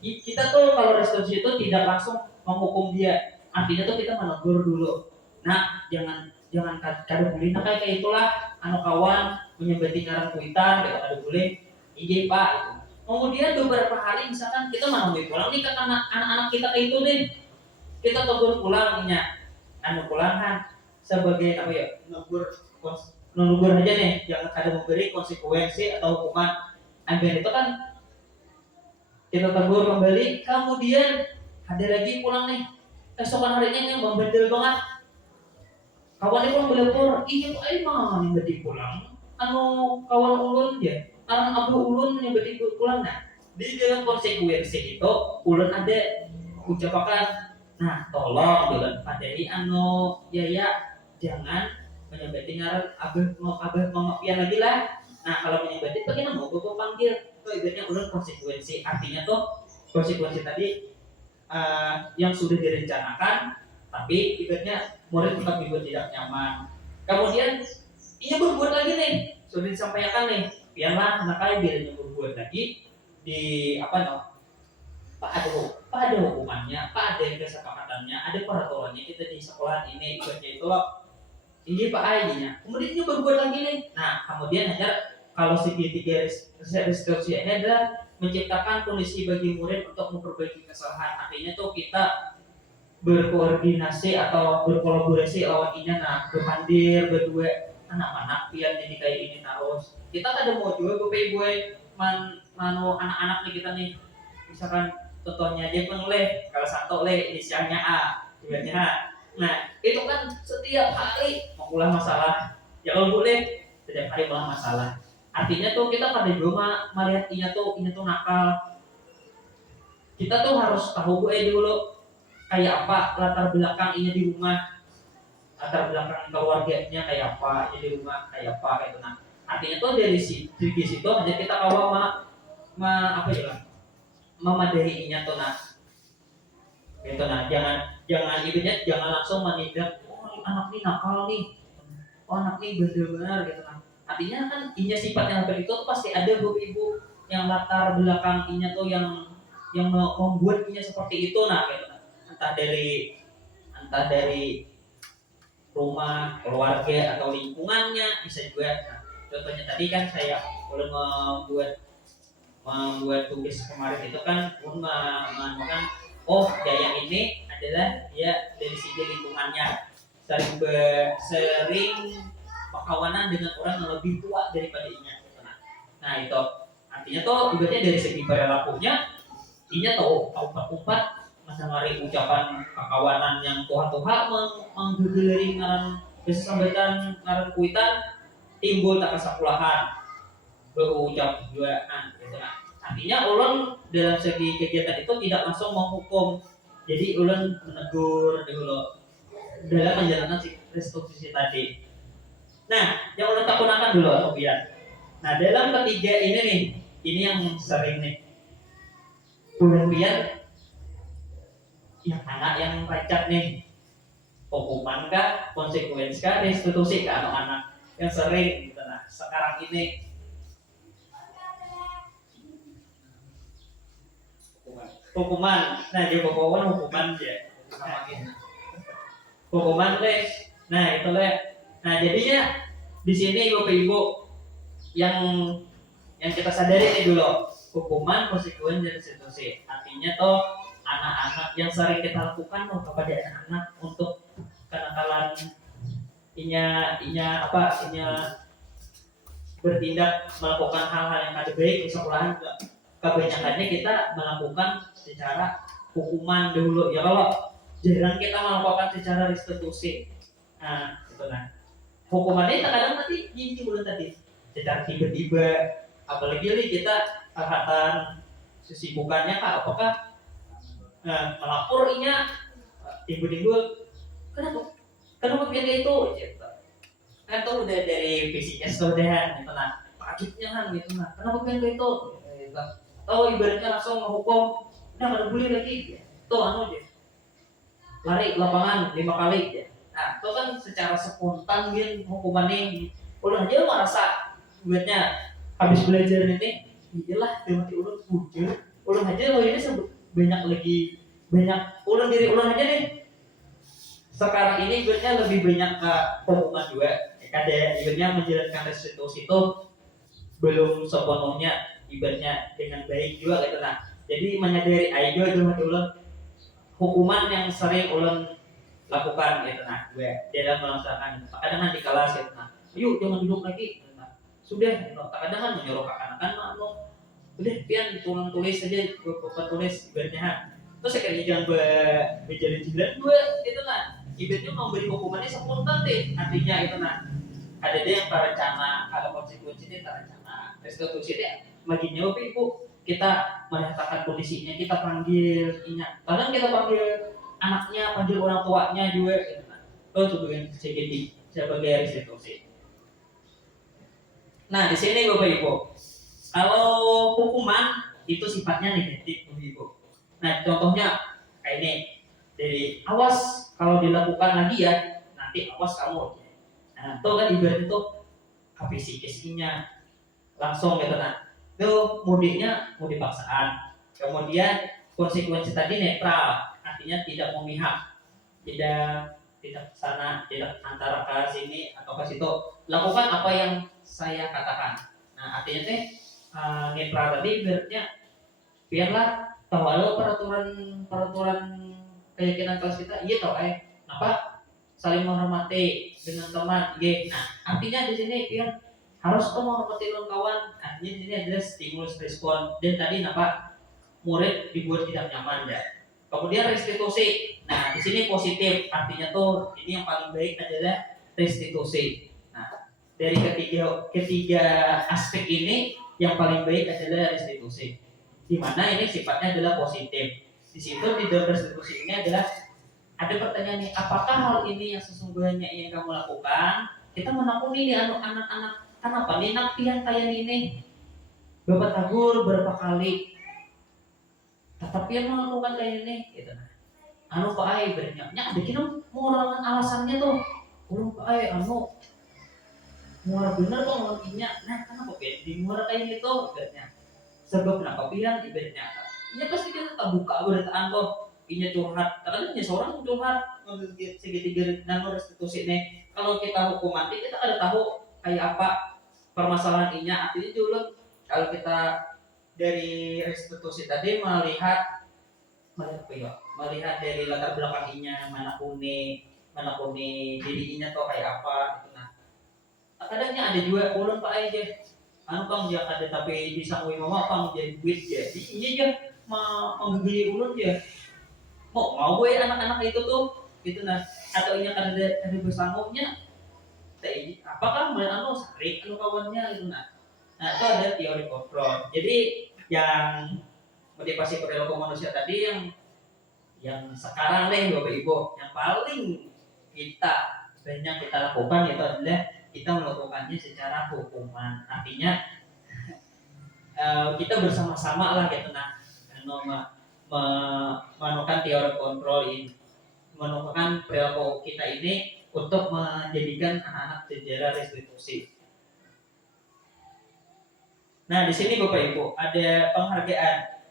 kita tuh kalau restitusi itu tidak langsung menghukum dia, artinya tuh kita menegur dulu. Nah jangan kada boleh kayak itulah anu kawan menyebati ngarang kuitan gitu kada boleh. Iya Pak. Kemudian beberapa hari misalkan kita menemui pulang nih ke anak-anak kita kayak itu nih, kita tegur pulangnya, pulang kan sebagai apa ya, negur aja nih, jangan ada memberi konsekuensi atau hukuman. Agar itu kan kita tegur kembali, kemudian ada lagi pulang nih, keesokan harinya yang membedel banget. Kawannya pulang berlepur, iya Pak emang yang berarti pulang, kawan ulun ya. Karena abu ulun yang berikut pulang nah di dalam konsekuensi itu ulun ada ucapakan nah tolong ulun padai ya jangan menyebati ngaran abah pian lagi lah. Nah kalau menyebati bagaimana mau gue panggil itu ibaratnya ulun konsekuensi, artinya tuh konsekuensi tadi yang sudah direncanakan tapi ibaratnya murid tetap dibuat tidak nyaman. Kemudian ini berbuat lagi nih sudah disampaikan nih biarlah makanya biarnya berbuat lagi di Pak ada hukumannya, Pak ada kesepakatannya, ada peraturannya kita di sekolah ini ibaratnya itu loh ini Pak ayahnya. Kemudian dia berbuat lagi nih. Nah kemudian ajar kalau segitiga restitusi ini adalah menciptakan kondisi bagi murid untuk memperbaiki kesalahan. Artinya tuh kita berkoordinasi atau berkolaborasi lawan ini nah bermandir berdua anak-anak pian jadi kayak ini terus. Kita ada mau juga gue manu anak-anak nih kita nih. Misalkan contohnya dia pun kalau satu inisialnya A, ibaratnya A. Nah, itu kan setiap hari mengulang masalah. Ya kalau boleh setiap hari mengulang masalah. Artinya tuh kita pada juga melihat ini tuh nakal. Kita tuh harus tahu gue dulu kayak apa latar belakang ini di rumah, latar belakang keluarganya kayak apa, di rumah kayak apa kayak itu. Nah, artinya tuh dari situ hanya kita kawal apa ya, memadainya tuh nah. Gitu nah, jangan ibunya jangan langsung menindak, oh anak ini nakal nih, oh anak ini benar-benar gitu nah. Artinya kan inya sifat yang seperti itu tuh pasti ada ibu yang latar belakang inya tuh yang membuat inya seperti itu nah gitu nah. Entah dari rumah, keluarga atau lingkungannya bisa juga. Nah, contohnya tadi kan saya belum membuat tugas kemarin itu kan pun menemukan oh yang ini adalah dia dari segi lingkungannya sering perkawanan dengan orang yang lebih tua daripada inya. Nah itu artinya tuh ibaratnya dari segi perilakunya inya tahu umpat masa ngari ucapan perkawanan yang Tuhan menggegeleri ngaran kesambatan ngaran kuitan timbul tak kesakulahan berucap duaan gitu nah. Artinya ulun dalam segi kegiatan itu tidak langsung menghukum, jadi ulun menegur dulu dalam menjalankan restitusi tadi. Nah, yang ulun takunakan dulu kemudian. Nah, dalam ketiga ini yang sering nih. Kemudian yang anak yang pacak nih, hukuman kah, konsekuensi kah, restitusi ke anak-anak yang sering gitu nah. Sekarang ini hukuman. Nah, di hukuman aja. Hukuman deh. Nah, itu deh. Nah, jadinya di sini ibu-ibu yang kita sadari nih dulu, hukuman, konsekuensi dan restitusi. Artinya tuh anak-anak yang sering kita lakukan kepada anak-anak untuk kenakalan inya bertindak melakukan hal-hal yang tidak baik di sekolahan, kebanyakannya kita melakukan secara hukuman dulu ya, kalau jarang kita melakukan secara restitusi. Nah itu nah hukumannya terkadang nanti gini bulan tadi secara tiba-tiba, apalagi kita kelihatan kesibukannya kak apakah melaporinya tiba-tiba kenapa pilih itu gitu. Kan tuh udah dari fisiknya sudah gitu nah paketnya kan gitu nah kenapa pilih itu gitu. Oh ibaratnya langsung menghukum udah nggak boleh lagi tuh aja lari lapangan 5 kali ya. Nah itu kan secara spontan gitu hukumannya udah aja merasa buatnya habis belajar ini iyalah mati ulun bujur ulun aja loh ini banyak ulun diri ulun aja nih sekarang ini buatnya lebih banyak ke hukuman juga ada ibaratnya menjalankan restitusi itu belum sepenuhnya ibaratnya dengan baik juga gitu nah. Jadi menyadari aja ulun hukuman yang sering ulun lakukan gitu nah gue dalam melaksanakan kadang kan di kelas gitu nah yuk jangan duduk lagi gitu, nah. Sudah gitu. Kadang kan menyuruh anak-anak udah pian tulis saja bapak tulis ibaratnya terus akhirnya jangan berjalan-jalan gue gitu nah ibaratnya memberi hukumannya spontan deh artinya itu nah ada dia yang terencana ada konsekuensinya terencana restitusi dia maginya ibu kita menyatakan kondisinya kita panggil kadang kita panggil anaknya panggil orang tuanya juga gitu nah itu sebagai restitusi. Nah di sini bapak ibu kalau hukuman itu sifatnya negatif bapak ibu. Nah contohnya kayak ini dari awas kalau dilakukan lagi ya nanti awas kamu. Nah itu kan ibarat itu fisikisnya langsung gitu nah itu mudiknya mudik paksaan. Kemudian konsekuensi tadi netral artinya tidak memihak tidak sana tidak antara ke sini atau ke situ lakukan apa yang saya katakan. Nah artinya teh netral tadi berarti biarlah tahu peraturan keyakinan kelas kita iya tahu apa saling menghormati dengan teman. Nah, artinya di sini pian harus tuh menghormati kawan. Artinya di sini adalah stimulus respon. Dan tadi nampak murid dibuat tidak nyaman ya. Kemudian restitusi. Nah, di sini positif. Artinya tuh ini yang paling baik adalah restitusi. Nah, dari ketiga aspek ini yang paling baik adalah restitusi. Di mana ini sifatnya adalah positif. Di situ di dalam restitusi ini adalah ada pertanyaan nih, apakah hal ini yang sesungguhnya yang kamu lakukan? Kita menakuni nih anak-anak, kenapa nih naktian kayak ini? Bapak tagur berapa kali? Tetapi yang melakukan kayak ini, gitu. Anu Pak Ai bernyak, bikin mengurangi alasannya tuh. Ulun Pak Ai, murah bener tuh ngelakuinnya. Nah, kenapa di murah kayak gitu? Ibaratnya. Sebab kenapa pian ibaratnya? Ini pasti kita tak buka beritaan tuh. Inya curhat, kadang seorang curhat segitiga nano restitusi nih. Kalau kita hukum mati kita ada tahu kayak apa permasalahan inya. Artinya dulu kalau kita dari restitusi tadi melihat dari latar belakang inya, mana kuni dirinya tuh kayak apa gitu. Nah, kadangnya ada juga ulun Pak aja kang dia ada tapi bisa ngui mama kang jadi duit jadi inya aja menggigil ulun aja mau gue anak-anak itu tuh gitu. Nah, atau ini kan ada bersanggupnya apakah anu sarik anu kawannya gitu. Nah itu ada teori kontrol. Jadi yang motivasi perilaku manusia tadi yang sekarang nih Bapak Ibu yang paling kita banyak kita lakukan itu adalah kita melakukannya secara hukuman. Artinya kita bersama-sama lah gitu. Nah, menemukan teori kontrol ini, menemukan perilaku kita ini untuk menjadikan anak-anak sejarah restitusi. Nah, di sini Bapak Ibu ada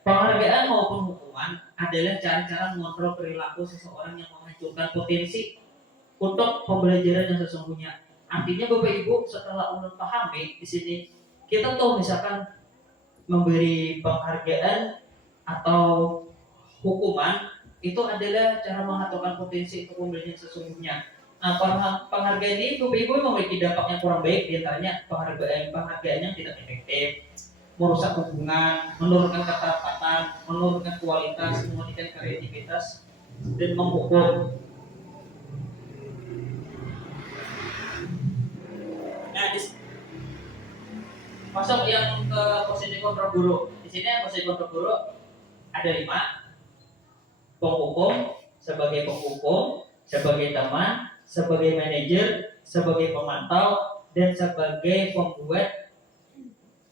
penghargaan maupun hukuman adalah cara-cara mengontrol perilaku seseorang yang menghancurkan potensi untuk pembelajaran yang sesungguhnya. Artinya Bapak Ibu setelah ulun pahami di sini kita tuh misalkan memberi penghargaan atau hukuman itu adalah cara menghancurkan potensi untuk pembelajaran sesungguhnya. Nah, penghargaan ini Bapak Ibu memiliki dampak yang kurang baik, diantaranya penghargaan yang tidak efektif, merusak hubungan, menurunkan keterlibatan, menurunkan kualitas, mematikan kreativitas, dan menghukum. Nah, masuk yang ke posisi kontrol guru. Di sini posisi kontrol guru ada 5. Penghukum, sebagai teman, sebagai manajer, sebagai pemantau, dan sebagai pembuat.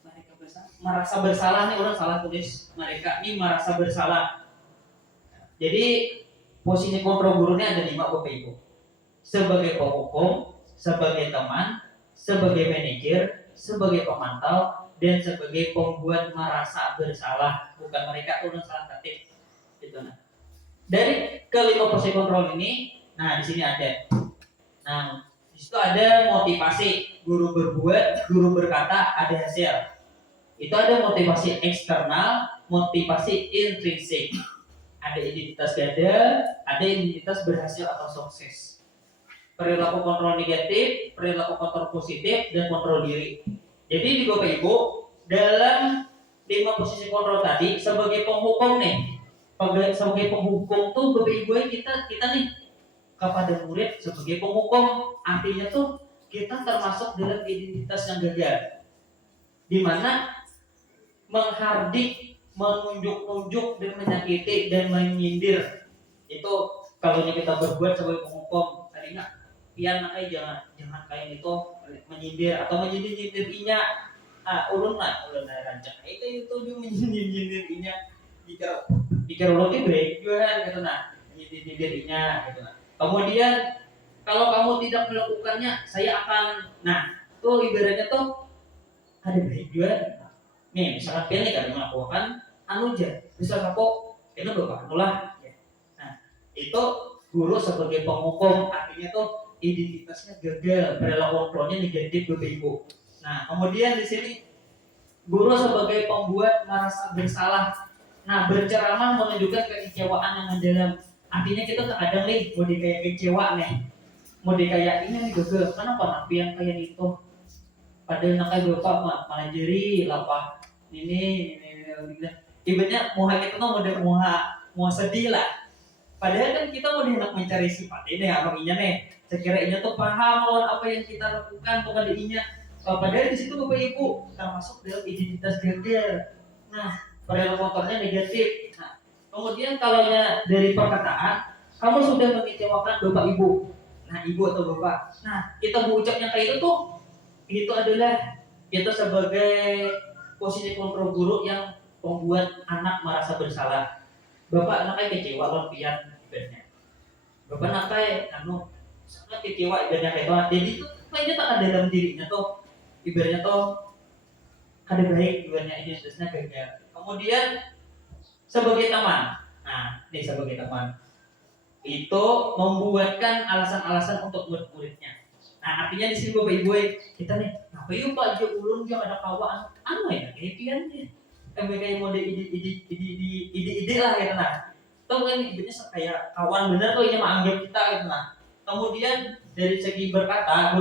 Mereka merasa bersalah nih, orang salah tulis. Mereka ini merasa bersalah. Jadi posisi kontrol gurunya ada 5 Bapak Ibu. Sebagai penghukum, sebagai teman, sebagai manajer, sebagai pemantau, dan sebagai pembuat merasa bersalah. Bukan mereka orang salah ketik. Gitu nah. Dari kelima posisi kontrol ini, nah di sini ada. Nah, di situ ada motivasi, guru berbuat, guru berkata, ada hasil. Itu ada motivasi eksternal, motivasi intrinsik. Ada identitas ganda, ada identitas berhasil atau sukses. Perilaku kontrol negatif, perilaku kontrol positif, dan kontrol diri. Jadi di Bapak Ibu, dalam 5 posisi kontrol tadi, sebagai penghukum nih, sebagai penghukum tuh Bapak Ibu kita nih kepada murid sebagai penghukum, artinya tuh kita termasuk dalam identitas yang gagal, di mana menghardik, menunjuk-nunjuk dan menyakiti dan menyindir. Itu kalau kita berbuat sebagai penghukum, tadinya pian jangan kayak itu menyindir atau menyindir inya. Ulun rancang itu juga menyindir inya. Jika ulun itu baik juga gitu nah, menyindir inya gitu nah. Kemudian kalau kamu tidak melakukannya, saya akan. Nah, tuh ibaratnya tuh ada baik juga. Nih, misalkan pilih kan melakukan anu aja, misal aku ini bapak anulah. Nah, itu guru sebagai penghukum, artinya tuh identitasnya gagal, perilaku kontrolnya negatif Bapak Ibu. Nah, kemudian di sini guru sebagai pembuat merasa bersalah. Nah, berceramah menunjukkan kekecewaan yang mendalam. Artinya kita terkadang nih, mau kayak kecewa nih. mode kayak ini nih gege, kenapa nak pian kayak itu? Padahal nak kayak bapak malah jeri lapah ini ibaratnya muha kita tuh mode muha sedih lah. Padahal kan kita mau hendak mencari sifat ini apa inya nih. Sekira inya tuh paham lawan apa yang kita lakukan tuh pada inya. Padahal di situ bapak ibu termasuk dalam identitas gagal. Nah, pada motornya negatif. Nah, kemudian kalau dari perkataan kamu sudah mengecewakan bapak ibu. Nah, ibu atau bapak. Nah, kita berucapnya kayak itu adalah kita sebagai posisi kontrol guru yang membuat anak merasa bersalah. Bapak anaknya kecewa lawan pian ibaratnya. Bapak anaknya sangat kecewa ibaratnya kayak itu. Jadi itu kayaknya tak ada dalam dirinya tuh. Ibaratnya tuh ada baik ibaratnya identitasnya gagal. Kemudian sebagai teman. Nah, ini sebagai teman itu membuatkan alasan-alasan untuk murid-muridnya. Nah, artinya di sini bapak ibu kita nih, apa yuk pak jo ulun jo ada kawan, ya kayak pian nih, kayak mode ide lah gitu nah. Tahu kan ibenya kayak kawan bener tuh ini menganggap kita gitu nah. Kemudian dari segi guru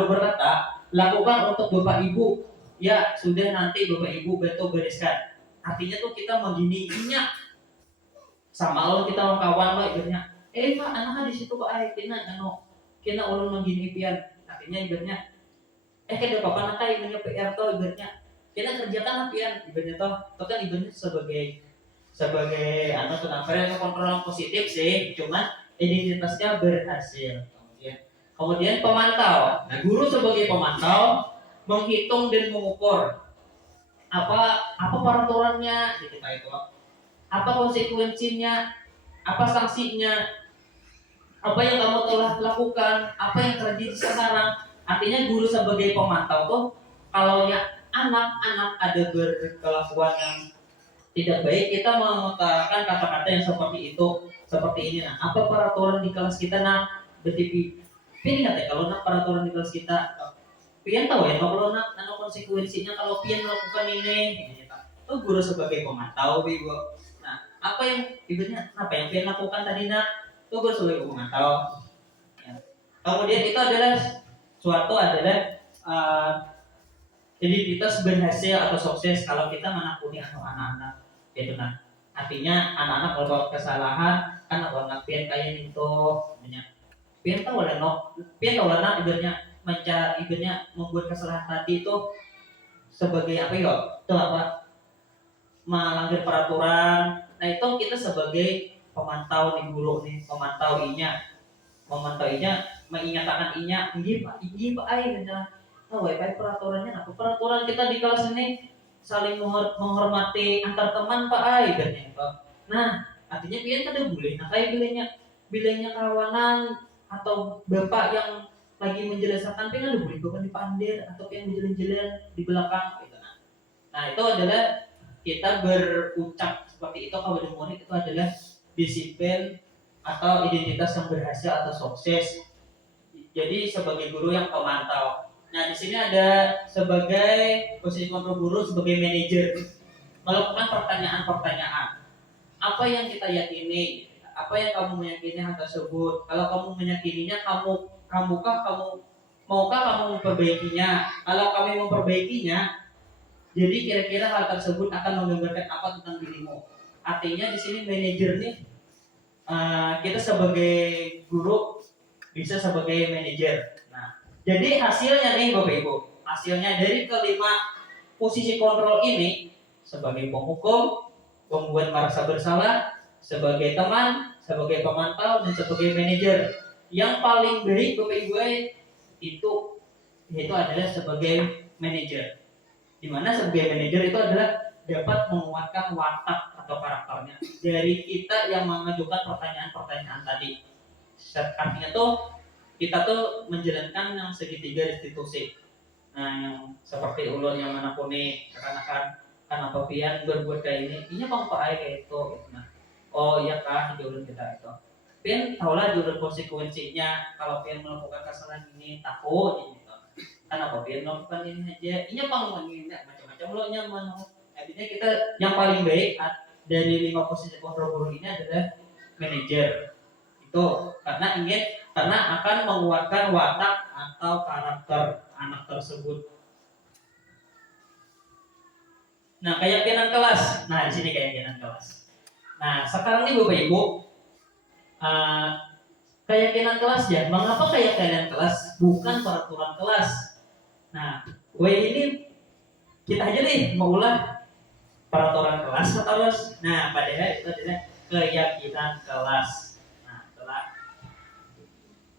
berkata, lakukan untuk bapak ibu, ya sudah nanti bapak ibu bantu bereskan. Artinya tuh kita menggininya sama lo kita mau kawan lo ibenya. Pak anaknya di situ kok kena ulun menggini pian. Artinya ibaratnya kada apa-apa nak kayak punya PR toh ibaratnya kita kerjakan pian ibaratnya toh kan ibaratnya sebagai anak penampilan kontrol positif sih cuman identitasnya berhasil. Kemudian pemantau. Nah, guru sebagai pemantau menghitung dan mengukur apa peraturannya gitu kayak itu. Apa konsekuensinya, apa sanksinya, apa yang kamu telah lakukan, apa yang terjadi sekarang. Artinya guru sebagai pemantau tuh kalau anak-anak ada berkelakuan yang tidak baik, kita mengutarakan kata-kata yang seperti itu, seperti ini. Nah, apa peraturan di kelas kita berarti pian ingat ya kalau peraturan di kelas kita pian tahu ya kalau konsekuensinya kalau pian melakukan ini gitu. Itu guru sebagai pemantau ibu. Nah, apa yang ibaratnya apa yang pian lakukan tadi itu gue sebagai pemantau. Ya. Kemudian itu adalah identitas berhasil atau sukses kalau kita menakuni anak-anak gitu nah. Artinya anak-anak kalau kesalahan kan orang pian kayak itu banyak pian tahu lah ibaratnya ibaratnya membuat kesalahan tadi itu sebagai apa ya? Itu apa? Melanggar peraturan. Nah, itu kita sebagai pemantau nih guru nih memantau inya mengingatkan inya pak benar tahu ya peraturannya apa peraturan kita di kelas ini saling menghormati antar teman pak benar pak. Nah, artinya pian kada boleh nah kayak bilangnya kawanan atau bapak yang lagi menjelaskan pian ada boleh bapak dipandir atau pian menjelan-jelan di belakang gitu nah itu adalah kita berucap seperti itu kepada murid itu adalah disiplin atau identitas yang berhasil atau sukses. Jadi sebagai guru yang pemantau. Nah, di sini ada sebagai posisi kontrol guru sebagai manajer melakukan pertanyaan-pertanyaan. Apa yang kita yakini? Apa yang kamu meyakini hal tersebut? Kalau kamu meyakininya, maukah kamu memperbaikinya? Kalau kami memperbaikinya, jadi kira-kira hal tersebut akan menggambarkan apa tentang dirimu? Artinya di sini manajer nih kita sebagai guru bisa sebagai manajer. Nah, jadi hasilnya nih Bapak Ibu, hasilnya dari kelima posisi kontrol ini sebagai penghukum, pembuat merasa bersalah, sebagai teman, sebagai pemantau dan sebagai manajer. Yang paling baik Bapak Ibu itu adalah sebagai manajer. Di mana sebagai manajer itu adalah dapat menguatkan watak atau karakternya dari kita yang mengajukan pertanyaan-pertanyaan tadi. Artinya tuh kita tuh menjalankan yang segitiga restitusi. Nah, yang seperti ulun yang menakuni rekan-rekan kenapa pian berbuat kayak ini bang pak kayak itu. Nah, oh iya kah ulun kita itu. Pian tahulah juga konsekuensinya kalau pian melakukan kesalahan ini takut gitu. Kenapa pian melakukan ini aja? Ini bang macam-macam lo nyaman. Artinya kita yang paling baik dari 5 posisi kontrol guru ini adalah manajer. Itu karena ingin karena akan menguatkan watak atau karakter anak tersebut. Nah, keyakinan kelas. Nah, di sini keyakinan kelas. Nah, sekarang nih Bapak Ibu, keyakinan kelas ya. Mengapa keyakinan kelas bukan peraturan kelas? Nah, ini kita aja nih mau ulah peraturan kelas atau harus. Nah, padahal itu adalah keyakinan kelas.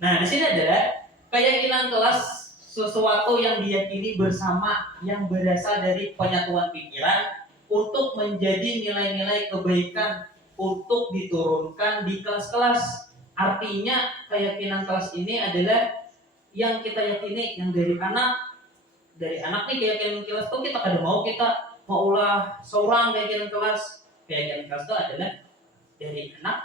Nah, di sini adalah keyakinan kelas sesuatu yang diyakini bersama yang berasal dari penyatuan pikiran untuk menjadi nilai-nilai kebaikan untuk diturunkan di kelas-kelas. Artinya keyakinan kelas ini adalah yang kita yakini yang dari anak nih keyakinan kelas itu kita kada mau kita maulah seorang keyakinan kelas. Keyakinan kelas itu adalah dari anak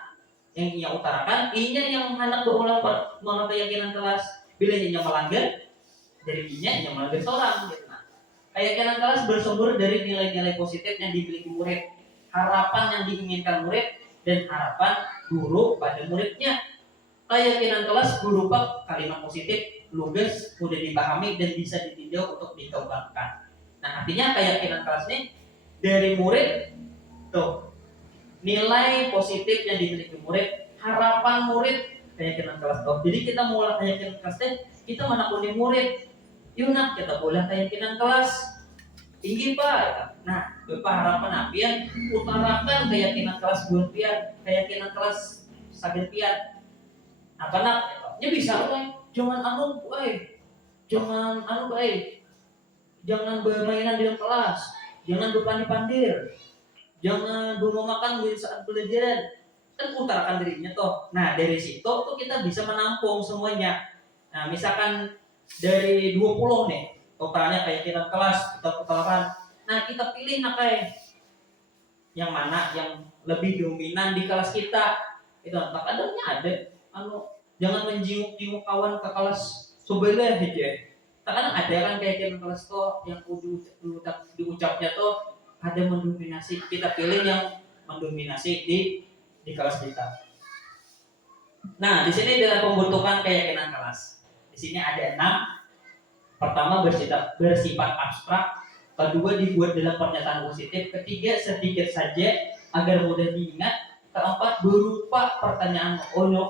yang ia utarakan, inya yang anak berulang mengenai keyakinan kelas. Bila inya melanggar, dari inya melanggar seorang. Gitu. Nah, keyakinan kelas bersumber dari nilai-nilai positif yang dimiliki murid, harapan yang diinginkan murid, dan harapan guru pada muridnya. Keyakinan kelas berupa kalimat positif, lugas, mudah dipahami, dan bisa ditinjau untuk dikembangkan. Nah, artinya keyakinan kelas ini dari murid tuh nilai positif yang dimiliki murid, harapan murid, keyakinan kelas tuh. Jadi kita mulai keyakinan kelas teh, kita menakuni murid. Yuk kita boleh keyakinan kelas tinggi Pak. Nah, Bapak harapan apian utarakan keyakinan kelas buat pian, keyakinan kelas sakit pian. Apa nak? Ya bisa kan? Jangan jangan bermainan di dalam kelas, jangan berpandi-pandir, jangan makan di saat pelajaran. Kan utarakan dirinya toh. Nah, dari situ tuh kita bisa menampung semuanya. Nah, misalkan dari 20 nih, totalnya keyakinan kelas kita utarakan. Nah, kita pilih yang mana yang lebih dominan di kelas kita. Itu kadangnya ada jangan menjenguk kawan ke kelas sebelah aja. Kadang ada kan keyakinan kelas tuh yang diucapnya tuh ada mendominasi. Kita pilih yang mendominasi di kelas kita. Nah, di sini dalam pembentukan keyakinan kelas. Di sini ada 6. Pertama bersifat abstrak, kedua dibuat dalam pernyataan positif, ketiga sedikit saja agar mudah diingat, keempat berupa pertanyaan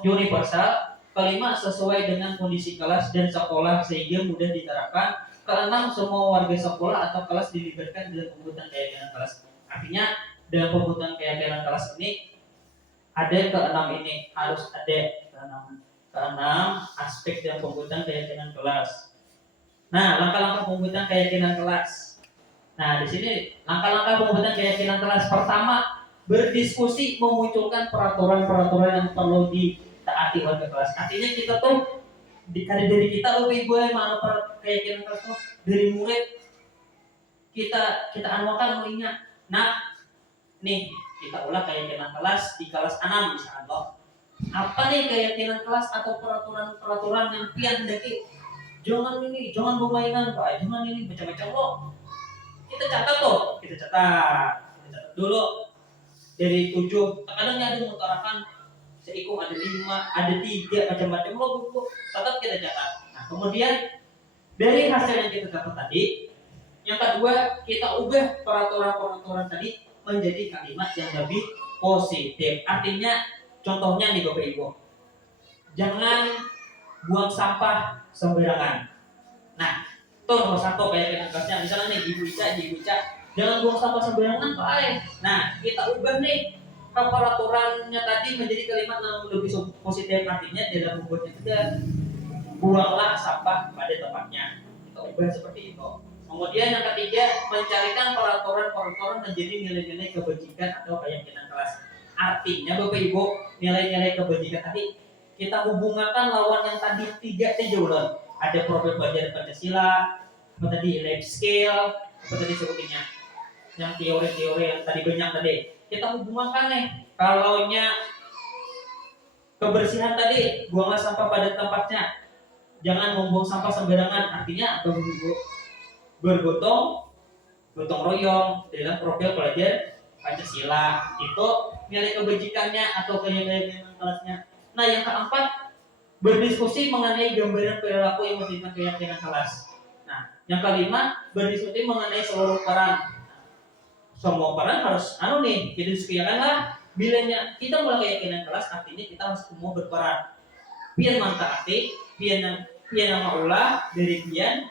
universal, kelima sesuai dengan kondisi kelas dan sekolah sehingga mudah diterapkan, keenam semua warga sekolah atau kelas dilibatkan dalam pembuatan keyakinan kelas. Artinya dalam pembuatan keyakinan kelas ini ada keenam ini, harus ada keenam aspek dalam pembuatan keyakinan kelas. Nah, langkah-langkah pembuatan keyakinan kelas. Nah, di sini langkah-langkah pembuatan keyakinan kelas. Pertama, berdiskusi memunculkan peraturan-peraturan yang perlu ditaati warga kelas. Artinya kita tuh dari kita lebih boleh mana keyakinan kelas tuh dari murid kita anuakan mengingat. Nah, nih kita ulah keyakinan kelas di kelas 6 misalkan loh. Apa nih keyakinan kelas atau peraturan-peraturan yang pian hendaki? Jangan bermainan Pak, jangan ini macam-macam loh. Kita catat dulu dari 7. Kadang ada mengutarakan seikung ada 5, ada 3 macam-macam loh. Catat kita catat. Nah, kemudian dari hasil yang kita dapat tadi, yang kedua kita ubah peraturan-peraturan tadi menjadi kalimat yang lebih positif. Artinya contohnya nih Bapak Ibu, jangan buang sampah sembarangan. Nah, itu nomor 1 keyakinan kelasnya. Misalnya nih Ibu Ica, jangan buang sampah sembarangan Pak. Nah, kita ubah nih peraturannya tadi menjadi kalimat yang lebih positif. Artinya dalam membuatnya juga buanglah sampah pada tempatnya. Kita ubah seperti itu. Kemudian yang ketiga, mencarikan peraturan-peraturan menjadi nilai-nilai kebajikan atau keyakinan kelas. Artinya Bapak Ibu, nilai-nilai kebajikan tadi kita hubungkan lawan yang tadi 3 jauh. Ada profil pelajaran Pancasila, apa tadi life skill, apa tadi sebutnya, yang teori-teori yang tadi banyak tadi. Kita hubungkan nih, kalau kebersihan tadi, buanglah sampah pada tempatnya, jangan membuang sampah sembarangan. Artinya apa Bu? Bergotong royong dalam profil pelajar Pancasila. Itu nilai kebajikannya atau keyakinan kelasnya. Nah, yang keempat berdiskusi mengenai gambaran perilaku yang menunjukkan keyakinan kelas. Nah, yang kelima, berdiskusi mengenai seluruh peran. Semua peran harus kita diskusikan lah. Bilanya kita mulai keyakinan kelas, artinya kita harus semua berperan. Pian mantaati, pian nama ulah dari pian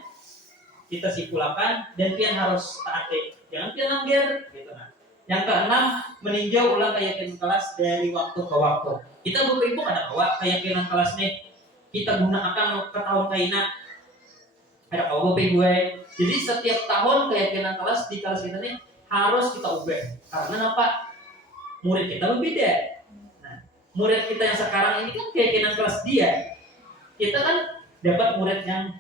kita simpulkan dan pian harus taati. Jangan pian langgar gitu nah. Yang keenam, meninjau ulang keyakinan kelas dari waktu ke waktu. Kita Bapak Ibu ada bawa keyakinan kelas nih. Kita gunakan ke tahun kaina. Ada kau Bapak Ibu. Jadi setiap tahun keyakinan kelas di kelas kita nih harus kita ubah. Karena apa? Murid kita berbeda. Nah, murid kita yang sekarang ini kan keyakinan kelas dia. Kita kan dapat murid yang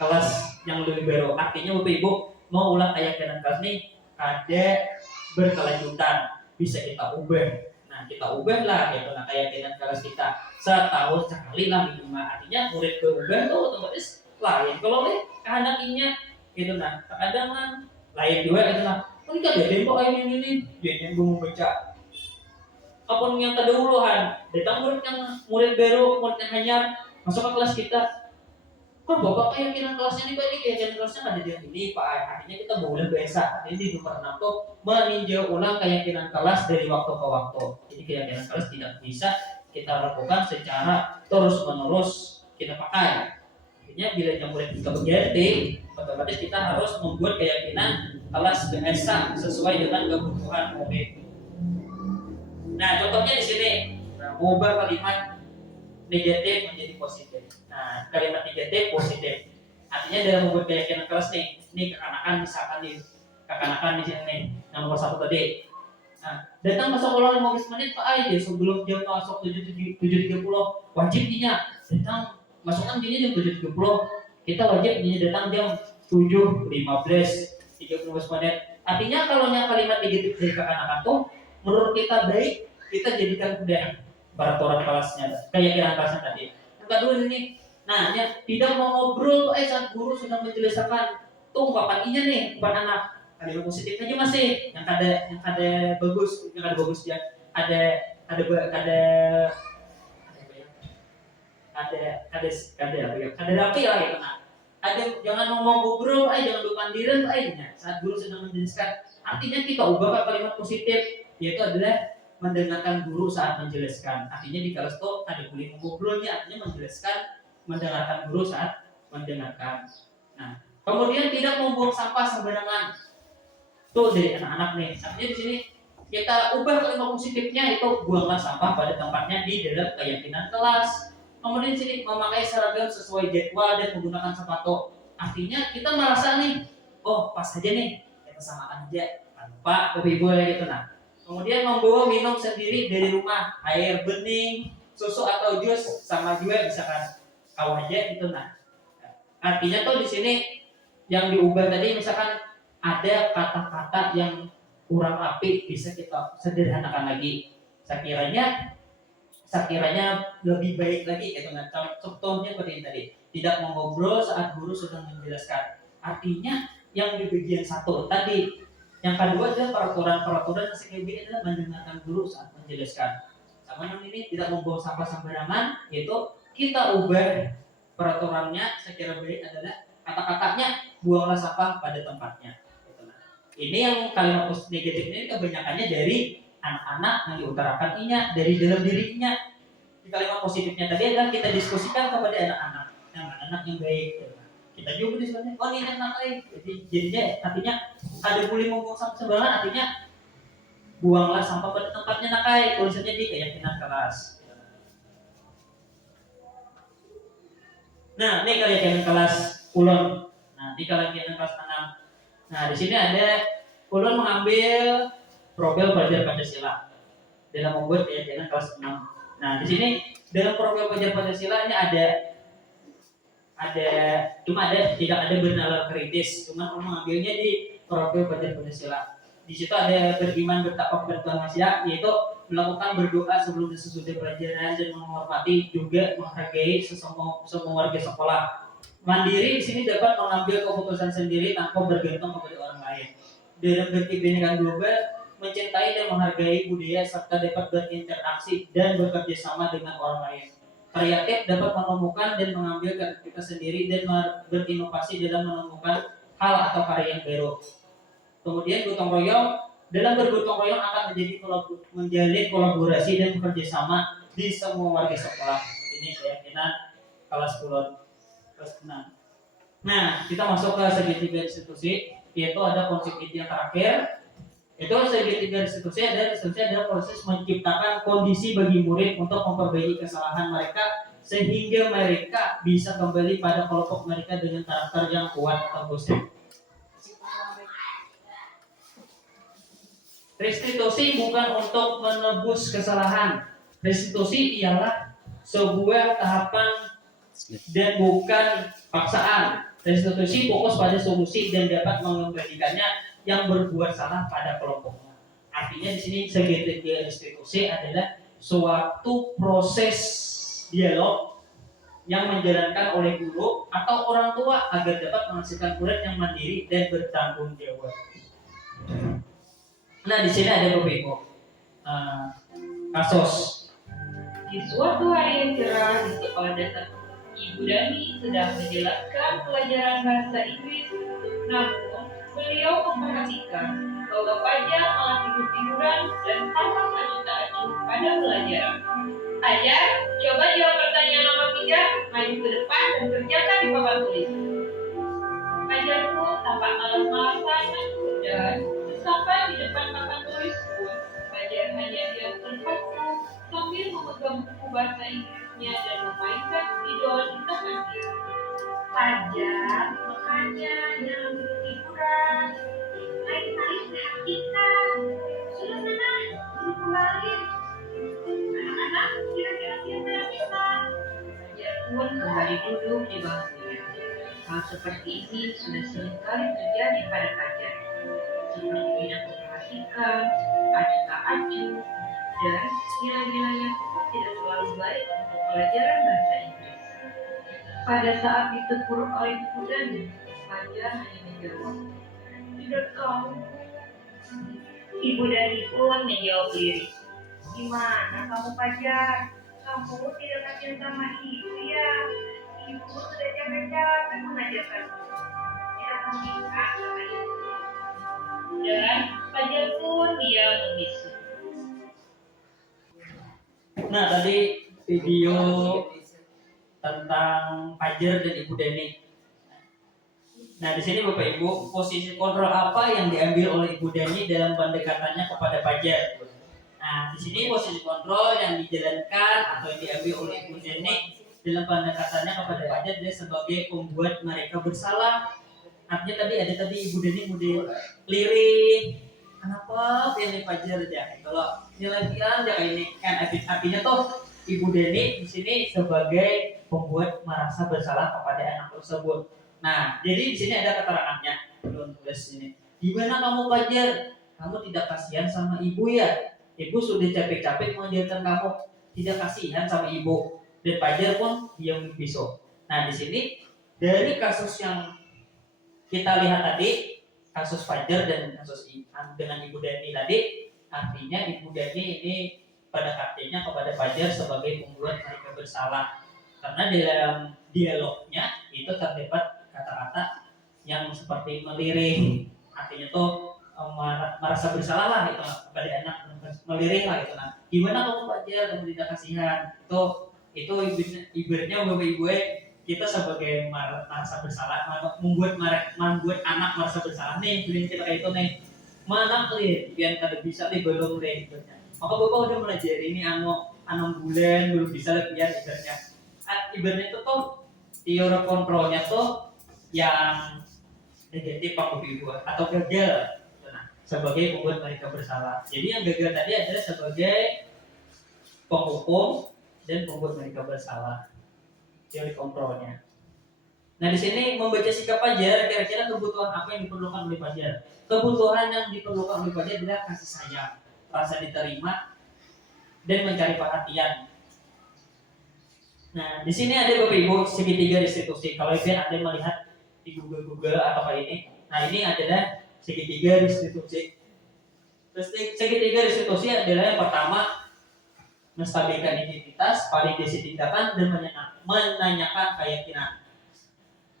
kelas yang lebih baru. Artinya Bapak Ibu mau ulang keyakinan kelas nih ada berkelanjutan, bisa kita ubah. Nah, kita ubah lah gitu nah keyakinan kelas kita setahun sekali lah minimal. Artinya murid berubah tuh otomatis lain. Kalau kehendaknya gitu nah, kadang kan lain juga gitu nah. Ini kan ada kok ini jadi gue mau baca. Apapun yang kedahuluan, datang murid baru, murid yang hanyar masuk ke kelas kita. Kok bapak keyakinan kelasnya ini Pak, ini keyakinan kelasnya ada di ini Pak. Artinya kita boleh biasa. Ini di nomor 6 tuh meninjau ulang keyakinan kelas dari waktu ke waktu. Jadi keyakinan kelas tidak bisa kita lakukan secara terus menerus kita pakai. Artinya bila murid kita berganti, otomatis kita harus membuat keyakinan kelas biasa sesuai dengan kebutuhan murid. Nah, contohnya di sini, ubah kalimat negatif menjadi positif. Nah, kalimat negatif positif. Artinya dalam membuat keyakinan kelas nih, ini kekanakan misalkan di sini nih, yang nomor 1 tadi. Nah, datang masuk ulang 15 menit Pak aja sebelum jam masuk 7.30 wajib dinya datang masukkan gini jam 7.30. Kita wajib dinya datang jam 7.15 30 menit. Artinya kalau yang kalimat negatif dari kekanakan tuh menurut kita baik, kita jadikan udah peraturan kelasnya, keyakinan kelasnya tadi. Yang kedua ini, nah tidak mau ngobrol, saat guru sudah menjelaskan tuh ungkapan inya nih, bukan anak. Kalimat positif aja masih, yang ada bagus ya, ada rapi lah ya kena. Ada jangan ngomong ngobrol, jangan lupa diri, saat guru sedang menjelaskan. Artinya kita ubah ke kalimat positif, yaitu adalah mendengarkan guru saat menjelaskan. Artinya di kelas itu ada boleh ngobrolnya, artinya menjelaskan, mendengarkan guru saat mendengarkan. Nah, kemudian tidak membuang sampah sembarangan. Tuh dari anak-anak nih. Artinya di sini kita ubah kalimat positifnya itu buanglah sampah pada tempatnya di dalam keyakinan kelas. Kemudian di sini memakai seragam sesuai jadwal dan menggunakan sepatu. Artinya kita merasa nih, oh pas aja nih, kita samakan aja tanpa ibu gitu nah. Kemudian membawa minum sendiri dari rumah, air bening, susu atau jus sama juga misalkan kau aja gitu nah. Artinya tuh di sini yang diubah tadi misalkan ada kata-kata yang kurang rapi bisa kita sederhanakan lagi. Sekiranya lebih baik lagi gitu nah. Contohnya seperti ini tadi, tidak mengobrol saat guru sedang menjelaskan. Artinya yang di bagian 1 tadi. Yang kedua adalah peraturan SKB adalah mendengarkan guru saat menjelaskan. Sama yang ini tidak membuang sampah sembarangan, yaitu kita ubah peraturannya secara baik adalah kata-katanya buanglah sampah pada tempatnya. Ini yang kalimat negatif ini kebanyakannya dari anak-anak yang diutarakan dari dalam dirinya. Di kalimat positifnya tadi adalah kita diskusikan kepada anak-anak yang baik. Kita juga diskusikan, oh ini enak jadi jadinya artinya ada boleh membuang sampah sembarangan, artinya buanglah sampah pada tempatnya nakai, tulisannya di keyakinan kelas. Nah, ini keyakinan kelas ulun. Nah, di keyakinan kelas 6. Nah, di sini ada ulun mengambil profil pelajar Pancasila dalam membuat keyakinan kelas 6. Nah, di sini dalam profil pelajar Pancasila ini tidak ada bernalar kritis, cuma mengambilnya di profil pelajar Pancasila. Di situ ada beriman, bertakwa kepada Tuhan Maha Esa, yaitu melakukan berdoa sebelum dan sesudah pelajaran dan menghormati juga menghargai semua warga sekolah. Mandiri di sini dapat mengambil keputusan sendiri tanpa bergantung kepada orang lain. Dalam berkebinekaan global, mencintai dan menghargai budaya serta dapat berinteraksi dan bekerja sama dengan orang lain. Kreatif dapat menemukan dan mengambil kreativitas sendiri dan berinovasi dalam menemukan hal atau karya yang baru. Kemudian gotong royong, dalam bergotong royong akan menjalin kolaborasi dan bekerja sama di semua warga sekolah. Ini keyakinan kelas 10 kelas 6. Nah, kita masuk ke segitiga institusi, yaitu ada konsep inti yang terakhir. Itu segitiga institusi adalah proses menciptakan kondisi bagi murid untuk memperbaiki kesalahan mereka sehingga mereka bisa kembali pada kelompok mereka dengan karakter yang kuat atau positif. Restitusi bukan untuk menebus kesalahan. Restitusi ialah sebuah tahapan dan bukan paksaan. Restitusi fokus pada solusi dan dapat mengembalikannya yang berbuat salah pada kelompoknya. Artinya di sini segitiga restitusi adalah suatu proses dialog yang menjalankan oleh guru atau orang tua agar dapat menghasilkan murid yang mandiri dan bertanggung jawab. Nah, di sini ada beberapa kasus. Di suatu hari yang cerah di sekolah dasar, Ibu Dani sedang menjelaskan pelajaran bahasa Inggris. Namun, beliau memperhatikan bahwa Fajar malah tidur-tiduran dan tampak acuh-acuh pada pelajaran. Fajar, coba jawab pertanyaan nomor 3, maju ke depan dan kerjakan di papan tulis. Fajar pun tampak malas-malasan dan sampai di depan papan tulis pun, Fajar hanya diam terpaku sambil memegang buku bahasa Inggrisnya dan memainkan spidol di tangannya. Fajar, makanya jangan tiduran. Lain-lain perhatikan. Sudah sana, guru kembali. Anak-anak, kira-kira siapa yang bisa? Fajar pun kembali duduk di bangkunya. Hal seperti ini sudah seringkali terjadi pada Fajar. Seperti tidak memperhatikan, acuh-acuh, dan nilai-nilai yang tidak selalu baik untuk pelajaran bahasa Inggris. Pada saat ditegur oleh Ibu Dani, Fajar hanya menjawab, "Tidak tahu." Ibu Dani pun menjawab lirik, "Gimana kamu Fajar? Kamu tidak kasihan sama ibu ya? Ibu sudah capek-capek mengajarkanmu. Tidak membingkai sama ibu." Dan Fajar pun dia membisu. Nah, tadi video tentang Fajar dan Ibu Dani. Nah, di sini Bapak Ibu, posisi kontrol apa yang diambil oleh Ibu Dani dalam pendekatannya kepada Fajar? Nah, di sini posisi kontrol yang dijalankan atau yang diambil oleh Ibu Dani dalam pendekatannya kepada Fajar dia sebagai pembuat mereka bersalah. Artinya ada Ibu Dani model lirik. Kenapa pilih Fajar aja? Kalau nilai pikiran ya ini kan artinya tuh Ibu Deni di sini sebagai pembuat merasa bersalah kepada anak tersebut. Nah, jadi di sini ada keterangannya. Belum tulis ini. Gimana kamu Fajar? Kamu tidak kasihan sama ibu ya? Ibu sudah capek-capek mengajarkan kamu, tidak kasihan sama ibu. Dan Fajar pun diam bisu. Nah, di sini dari kasus yang kita lihat tadi, kasus Fajar dan kasus dengan Ibu Dani tadi, artinya Ibu Dani ini pada artinya kepada Fajar sebagai pembuat mereka bersalah, karena dalam dialognya itu terdapat kata-kata yang seperti melirik, artinya tuh merasa bersalah lah itu kepada anak, melirik lah itu. Nah, gimana kamu Fajar, kamu tidak kasihan? Itu ibaratnya bapak ibu kita sebagai merasa bersalah, membuat anak merasa bersalah nih, beliin kita kayak itu nih, mana nih biar kada bisa nih belum nih ibaratnya. Maka bapak udah melajari ini 6 bulan belum bisa biar ibaratnya. Ibaratnya itu tuh teori kontrolnya tuh yang negatif pak ibu atau gagal, nah, sebagai pembuat mereka bersalah. Jadi yang gagal tadi adalah sebagai penghukum dan pembuat mereka bersalah. Teori kontrolnya. Nah, di sini membaca sikap Fajar, kira-kira kebutuhan apa yang diperlukan oleh Fajar? Kebutuhan yang diperlukan oleh Fajar adalah kasih sayang, rasa diterima, dan mencari perhatian. Nah, di sini ada Bapak Ibu segitiga restitusi. Kalau kalian ada melihat di Google atau kali ini, nah ini adalah segitiga restitusi. Segitiga restitusi adalah yang pertama menstabilkan identitas, validasi tindakan, dan menanyakan keyakinan.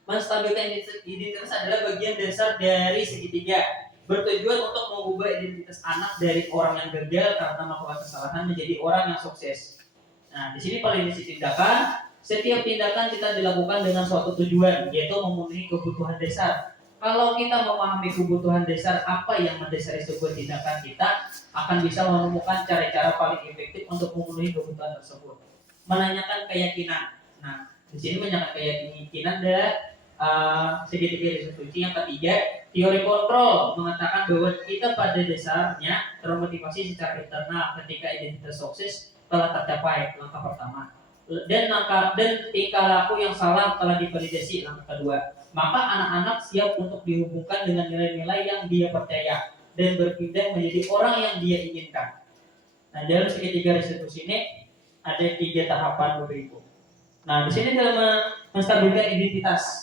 Menstabilkan identitas adalah bagian dasar dari segitiga, bertujuan untuk mengubah identitas anak dari orang yang gagal karena melakukan kesalahan menjadi orang yang sukses. Nah, di sini validasi tindakan, setiap tindakan kita dilakukan dengan suatu tujuan, yaitu memenuhi kebutuhan dasar. Kalau kita memahami kebutuhan dasar apa yang mendasari sebuah tindakan, kita akan bisa menemukan cara-cara paling efektif untuk memenuhi kebutuhan tersebut. Menanyakan keyakinan. Nah, di sini menanyakan keyakinan adalah segitiga restitusi. Yang ketiga, teori kontrol mengatakan bahwa kita pada dasarnya termotivasi secara internal ketika identitas sukses telah tercapai, langkah pertama, dan tingkah laku yang salah telah divalidasi, langkah kedua, maka anak-anak siap untuk dihubungkan dengan nilai-nilai yang dia percaya dan berpindah menjadi orang yang dia inginkan. Nah, dalam segitiga restitusi ini ada 3 tahapan berikut. Nah, di sini dalam menstabilkan identitas,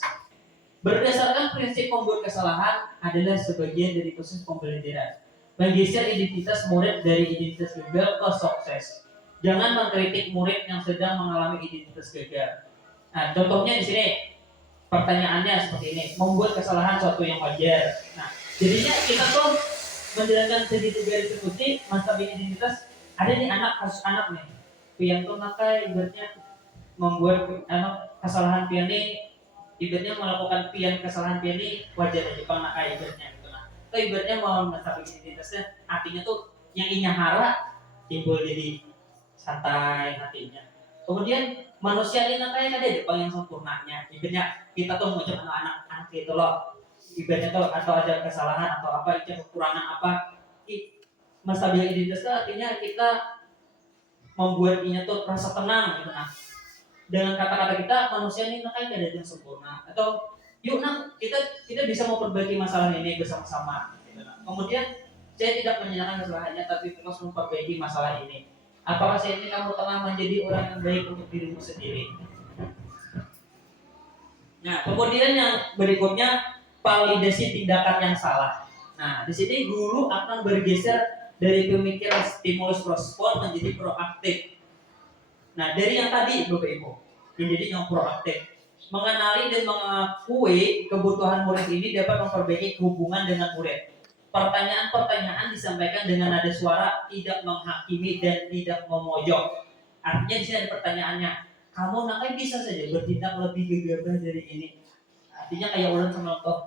berdasarkan prinsip membuat kesalahan adalah sebagian dari proses pembelajaran. Menggeser identitas murid dari identitas gagal ke sukses. Jangan mengkritik murid yang sedang mengalami identitas gagal. Nah, contohnya di sini pertanyaannya seperti ini: membuat kesalahan suatu yang wajar. Nah, jadinya kita tuh menjalankan segitiga restitusi, menstabilkan identitas. Ada nih kasus anak nih, yang tuh maka ibaratnya membuat kesalahan piani, ibaratnya melakukan kesalahan piani wajar aja kalau nak ibaratnya gitu. Nah, itu ibaratnya mau menstabilkan identitasnya, artinya tuh yang hara timbul jadi santai hatinya. Kemudian manusia ini kayak ada Jepang yang sempurnanya. Ibaratnya kita tuh mengucap anak-anak gitu loh. Ibaratnya tuh atau ada kesalahan atau apa, itu kekurangan apa. Menstabilkan identitas itu artinya kita membuatnya tuh rasa tenang gitu. Nah, dengan kata-kata kita manusia ini kayak ada yang sempurna. Atau yuk kita bisa memperbaiki masalah ini bersama-sama. Gitu. Nah, kemudian saya tidak menyalahkan kesalahannya, tapi terus memperbaiki masalah ini. Apakah saat ini kamu telah menjadi orang yang baik untuk dirimu sendiri? Nah, kemudian yang berikutnya, validasi tindakan yang salah. Nah, di sini guru akan bergeser dari pemikiran stimulus respon menjadi proaktif. Nah, dari yang tadi Bapak Ibu, menjadi yang proaktif. Mengenali dan mengakui kebutuhan murid ini dapat memperbaiki hubungan dengan murid. Pertanyaan-pertanyaan disampaikan dengan nada suara tidak menghakimi dan tidak memojok. Artinya di sini ada pertanyaannya, kamu nakai bisa saja bertindak lebih gegabah dari ini. Artinya kayak ulang sama toh,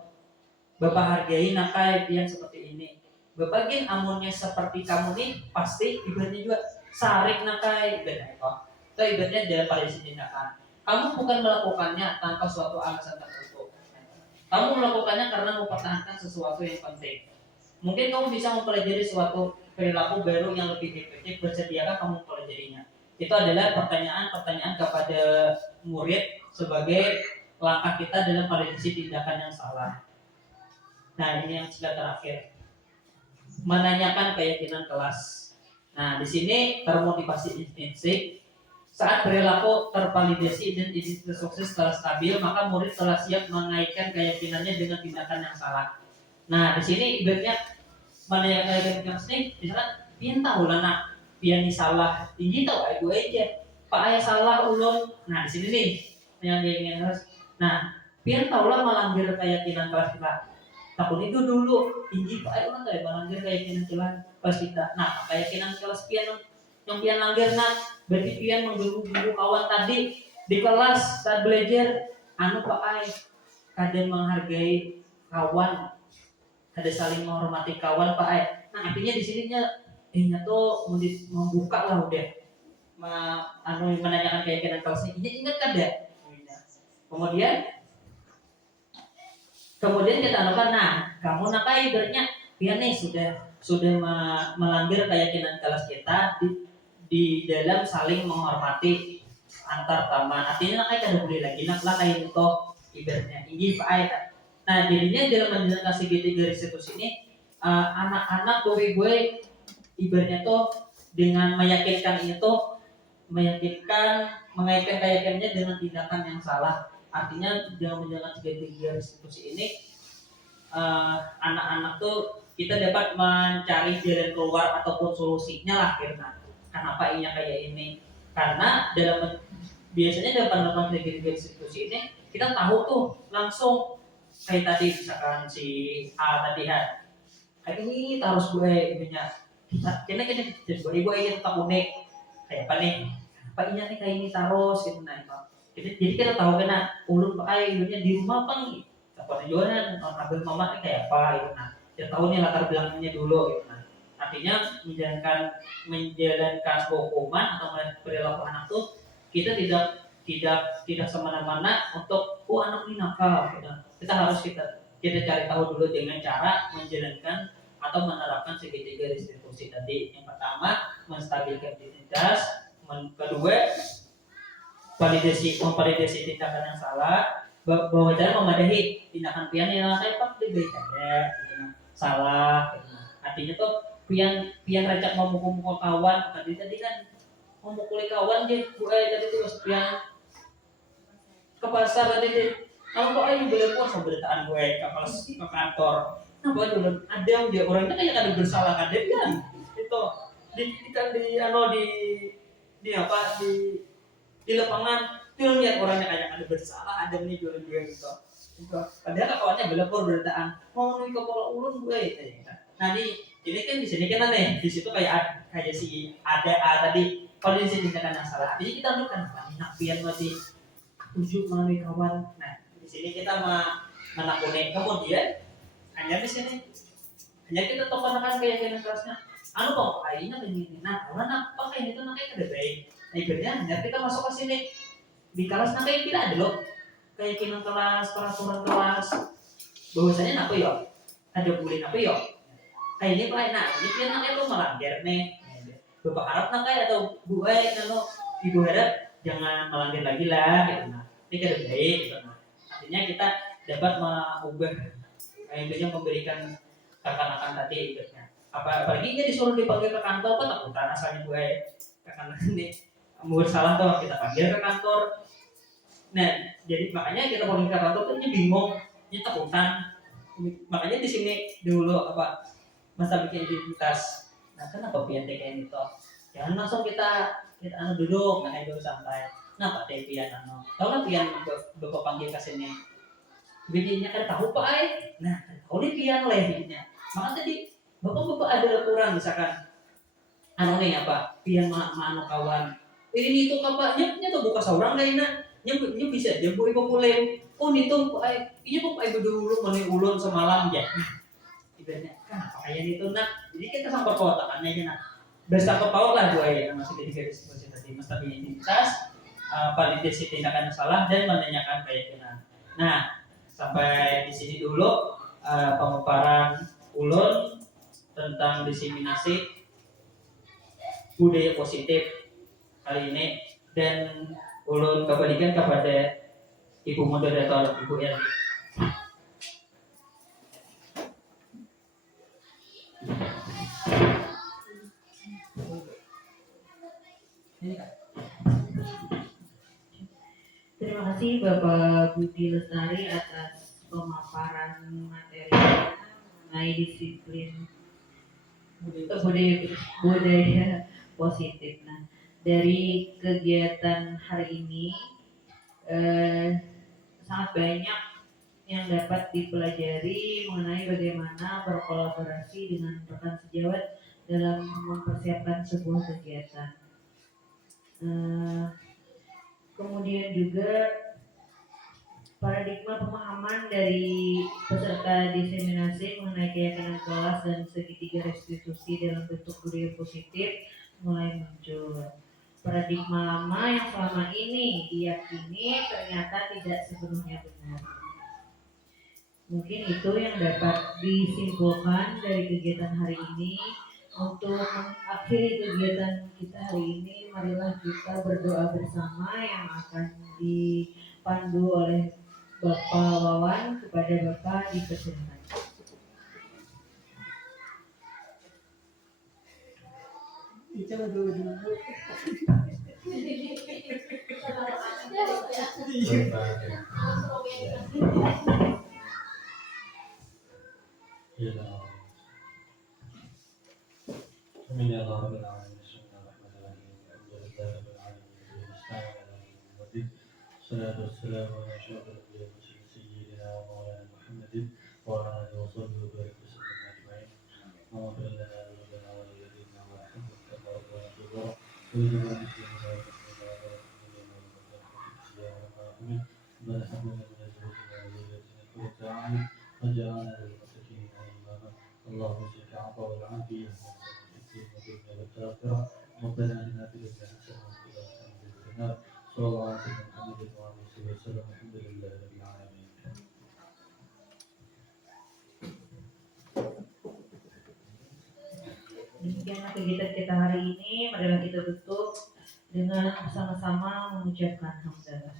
Bapak hargai nakai yang seperti ini. Bapak gin amunnya seperti kamu nih pasti ibaratnya juga sarik nakai ibaratnya toh. Itu ibaratnya dalam validasi tindakan. Kamu bukan melakukannya tanpa suatu alasan tertentu. Kamu melakukannya karena mempertahankan sesuatu yang penting. Mungkin kamu bisa mempelajari suatu perilaku baru yang lebih efektif, bersediakah kamu mempelajarinya? Itu adalah pertanyaan-pertanyaan kepada murid sebagai langkah kita dalam validasi tindakan yang salah. Nah, ini yang sudah terakhir. Menanyakan keyakinan kelas. Nah, di sini termotivasi intrinsik. Saat perilaku tervalidasi dan identitas sukses telah stabil, maka murid telah siap mengaitkan keyakinannya dengan tindakan yang salah. Nah, di sini ibaratnya menanyakan keyakinan ini, misalkan pian tahu lah nak, pian salah, tinggi tahu gue aja. Pak ayah salah ulun. Nah, di sini nih yang harus. Nah, pian tahu lah melanggar keyakinan kelas kita. Takut itu dulu tinggi Pak ayah ulang melanggar keyakinan kelas kita. Nah, keyakinan kelas pian yang pian langgar nak, berarti pian mengganggu kawan tadi di kelas saat belajar. Pak ayah kadang menghargai kawan, ada saling menghormati kawan Pak ayah. Nah, artinya di sininya tuh membuka lah udah menanyakan keyakinan kelasnya. Ini ingat kan deh. Kemudian kita anukan, nah kamu nakai ibaratnya dia nih sudah melanggar keyakinan kelas kita di dalam saling menghormati antar teman. Artinya nakai kada boleh lagi nak lah kayak itu ibaratnya ini Pak ayah. Nah, jadinya dalam menjalankan segitiga restitusi ini, anak-anak gue ibaratnya tuh dengan meyakinkan itu, mengaitkan keyakinannya dengan tindakan yang salah. Artinya dengan menjalankan segitiga restitusi ini, anak-anak tuh kita dapat mencari jalan keluar ataupun solusinya lah karena kenapa ini kayak ini. Karena biasanya dalam penerapan strategi restitusi ini kita tahu tuh langsung kayak tadi misalkan si A tadi kayak ini harus gue punya kena gue ingin tak unik kayak apa nih ini kayak ini taruh gitu nah jadi kita tahu kena ulun pakai ibunya di rumah apa nih apa tujuannya ambil mama kayak apa gitu nah kita tahu nih latar belakangnya dulu gitu nah artinya menjalankan hukuman atau perilaku anak tuh kita tidak semena-mena untuk anak ini nakal gitu. Kita harus kita cari tahu dulu dengan cara menjalankan atau menerapkan segitiga restitusi tadi. Yang pertama menstabilkan identitas, kedua memvalidasi tindakan yang salah, bahwa cara memadahi tindakan pian yang kayak pak diberikan salah. Gitu. Artinya tuh pian recak memukul kawan tadi kan memukuli kawan dia tadi tuh pian ke pasar tadi kalau kok ayo boleh puas pemberitaan gue ke kantor nah buat dulu ada dia orangnya kayak ada bersalah kan dia kan itu di lapangan dia lihat orangnya kayak ada bersalah ada nih jualan dia gitu padahal kawannya belapor beritaan mau nih kepala ulun gue nah ini kan di sini kan nih di situ kayak si ada tadi kalau di sini tindakan yang salah artinya kita bukan nakpian masih tujuh melalui kawan. Nah, di sini kita menakuni. Kemudian hanya di sini hanya kita tokohkan keyakinan kerasnya. Anu kok kayaknya begini. Nah, mana pakai itu namanya kada baik. Nah, ibaratnya hanya kita masuk ke sini di kelas nanti tidak ada loh keyakinan kelas, peraturan kelas. Bahwasanya apa yo? Ada boleh apa yo? Kayak ini pak, nah ini dia namanya tuh melanggar nih. Bapak harap nakai atau buai kalau ibu harap jangan melanggar lagi lah. Gitu. Nah, ini kada baik gitu. Artinya kita dapat mengubah intinya memberikan kekanakan tadi gitu. Apalagi dia disuruh dipanggil ke kantor kok takutan asalnya gue kekanakan ini mau salah tuh kita panggil ke kantor. Nah jadi makanya kita panggil ke kantor tuh dia bingung dia takutan makanya di sini dulu masa bikin identitas. Nah kenapa pian kayak gitu jangan langsung kita duduk nah dulu santai. Nah Pak Devian tahu lah pian bapak panggil ke sini bikinnya kan tahu Pak nah tahu nih pian lehnya maka tadi bapak ada kurang misalkan nih pian mano kawan ini tuh kapaknya tuh buka seorang lainnya nya bisa dia boleh populer ini tuh iya Pak dulu meni ulun semalam ya ibaratnya kan kayak itu nak jadi kita sampai kotakannya aja nak bersangkut paut lah gue masih jadi garis posisi tadi mesti identitas validasi tindakan yang salah dan menanyakan keyakinan. Nah, sampai di sini dulu pemaparan ulun tentang diseminasi budaya positif kali ini dan ulun kembalikan kepada Ibu Moderator Ibu Erni. Terima kasih Bapak Budi Lestari atas pemaparan materi mengenai disiplin budaya positif. Nah, dari kegiatan hari ini sangat banyak yang dapat dipelajari mengenai bagaimana berkolaborasi dengan rekan sejawat dalam mempersiapkan sebuah kegiatan. Kemudian juga paradigma pemahaman dari peserta diseminasi mengenai keyakinan kelas dan segitiga restitusi dalam bentuk budaya positif mulai muncul. Paradigma lama yang selama ini diyakini ternyata tidak sepenuhnya benar. Mungkin itu yang dapat disimpulkan dari kegiatan hari ini. Untuk mengakhiri kegiatan kita hari ini, marilah kita berdoa bersama yang akan dipandu oleh Bapak Wawan kepada Bapak dipersilakan. Coba dulu. Amin ya Allah rabbil alamin. Bismillahirrahmanirrahim. الصلاة والسلام على أشرف الأنبياء والمرسلين سيدنا ومولانا محمد وعلى آله وصحبه وبارك وسلم أجمعين. اللهم اغفر لنا ذنوبنا ولوالدينا وارحمهم كما ربنا صغارا ولجميع المسلمين والمسلمات والمؤمنين ربنا هب لنا من أزواجنا وذرياتنا قرة أعين واجعلنا للمتقين إماما. اللهم صل العفو والعافية في الدنيا والآخرة. ربنا آتنا في الدنيا حسنة وفي الآخرة حسنة وقنا النار. صلى الله على سيدنا محمد وعلى آله وسلم. الحمد لله رب العالمين. Demikianlah kegiatan kita hari ini. Marilah kita tutup dengan bersama-sama mengucapkan hamdalah.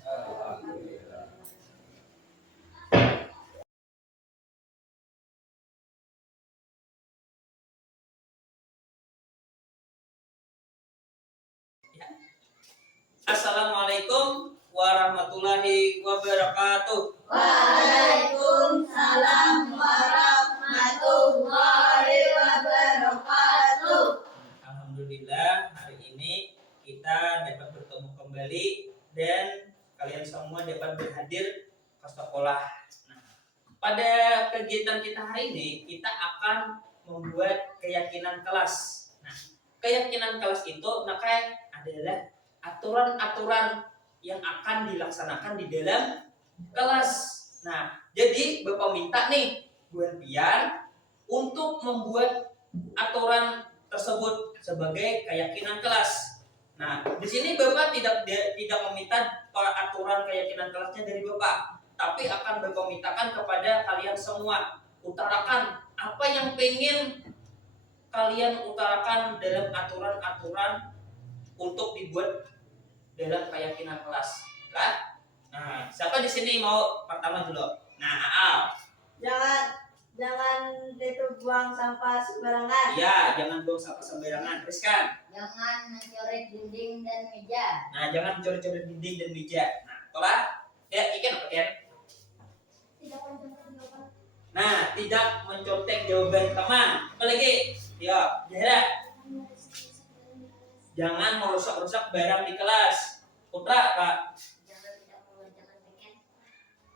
Assalamualaikum warahmatullahi wabarakatuh. Waalaikumsalam warahmatullahi wabarakatuh. Alhamdulillah hari ini kita dapat bertemu kembali dan kalian semua dapat berhadir ke sekolah. Nah, pada kegiatan kita hari ini kita akan membuat keyakinan kelas. Nah, keyakinan kelas itu adalah aturan-aturan yang akan dilaksanakan di dalam kelas. Nah, jadi Bapak minta nih buat Pian untuk membuat aturan tersebut sebagai keyakinan kelas. Nah, di sini Bapak tidak meminta aturan keyakinan kelasnya dari Bapak, tapi akan Bapak mintakan kepada kalian semua. Utarakan apa yang pengen kalian utarakan dalam aturan-aturan untuk dibuat dalam keyakinan kelas. Nah, siapa di sini mau pertama dulu? Nah, Aal. Jangan itu buang sampah sembarangan. Ya, jangan buang sampah sembarangan. Teruskan. Jangan mencoret dinding dan meja. Nah, jangan coret-coret dinding dan meja. Nah, tolah. Ya, ikan apa Ken? Nah, tidak mencontek jawaban teman. Apa lagi? Ya, Zahra. Jangan merusak-rusak barang di kelas. Putra, Pak.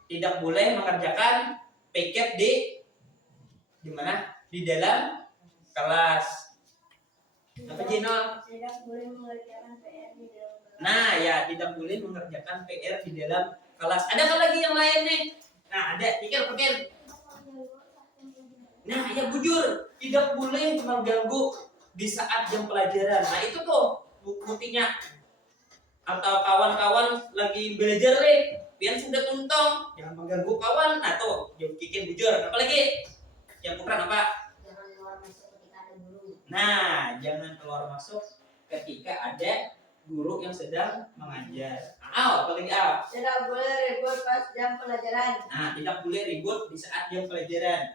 Tidak boleh mengerjakan piket di mana? Di dalam kelas. Apa Jino? Tidak boleh mengerjakan PR di dalam kelas. Nah, ya tidak boleh mengerjakan PR di dalam kelas. Ada nggak lagi yang lain nih? Nah, ada. Pikir. Nah, ya bujur. Tidak boleh mengganggu di saat jam pelajaran. Nah, itu tuh buktinya. Atau kawan-kawan lagi belajar nih, pian sudah tuntong, jangan mengganggu kawan. Nah tuh, bikin bujur. Apa lagi? Yang Putra apa? Jangan keluar masuk ketika ada guru. Nah, jangan keluar masuk ketika ada guru yang sedang mengajar. Apa lagi Al? Tidak boleh ribut pas jam pelajaran. Nah, tidak boleh ribut di saat jam pelajaran.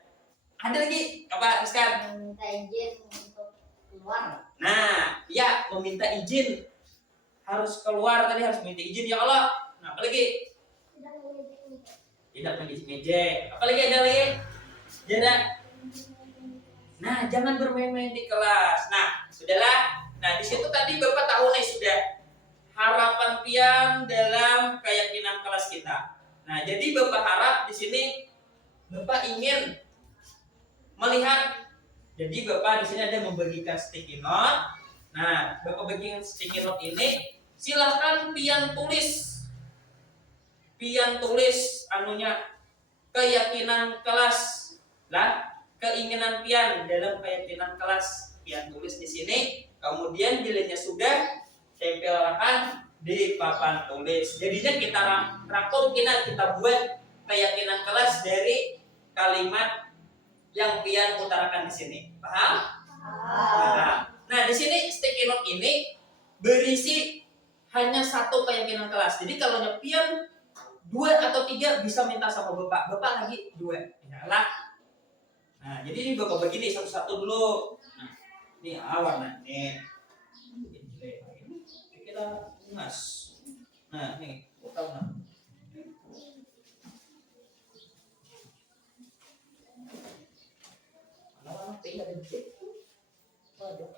Ada lagi? Apa Rizkan? Meminta izin untuk keluar. Nah, ya meminta izin. Harus keluar tadi, harus minta izin ya Allah. Nah, apa lagi? Tidak mengisi meja. Apa lagi ada lagi? Jarak. Nah, jangan bermain-main di kelas. Nah, sudahlah. Nah, di situ tadi Bapak tahu nih sudah harapan pian dalam keyakinan kelas kita. Nah, jadi Bapak harap di sini Bapak ingin melihat. Jadi Bapak di sini ada membagikan sticky note. Nah, Bapak bagikan sticky note ini, silahkan pian tulis anunya keyakinan kelas lah, keinginan pian dalam keyakinan kelas pian tulis di sini. Kemudian bilanya sudah tempelkan di papan tulis. Jadinya kita rangkum, kita buat keyakinan kelas dari kalimat yang pian utarakan di sini. Paham? Nah, di sini sticky note ini berisi hanya satu keyakinan kelas. Jadi kalau nyepian 2 atau 3 bisa minta sama Bapak. Bapak lagi 2. Ya lah. Nah, jadi ini Bapak begini satu-satu dulu. Nah, ini warna nih. Kita emas. Nah, nih, warna. Warna pink ada di sini. Waduh.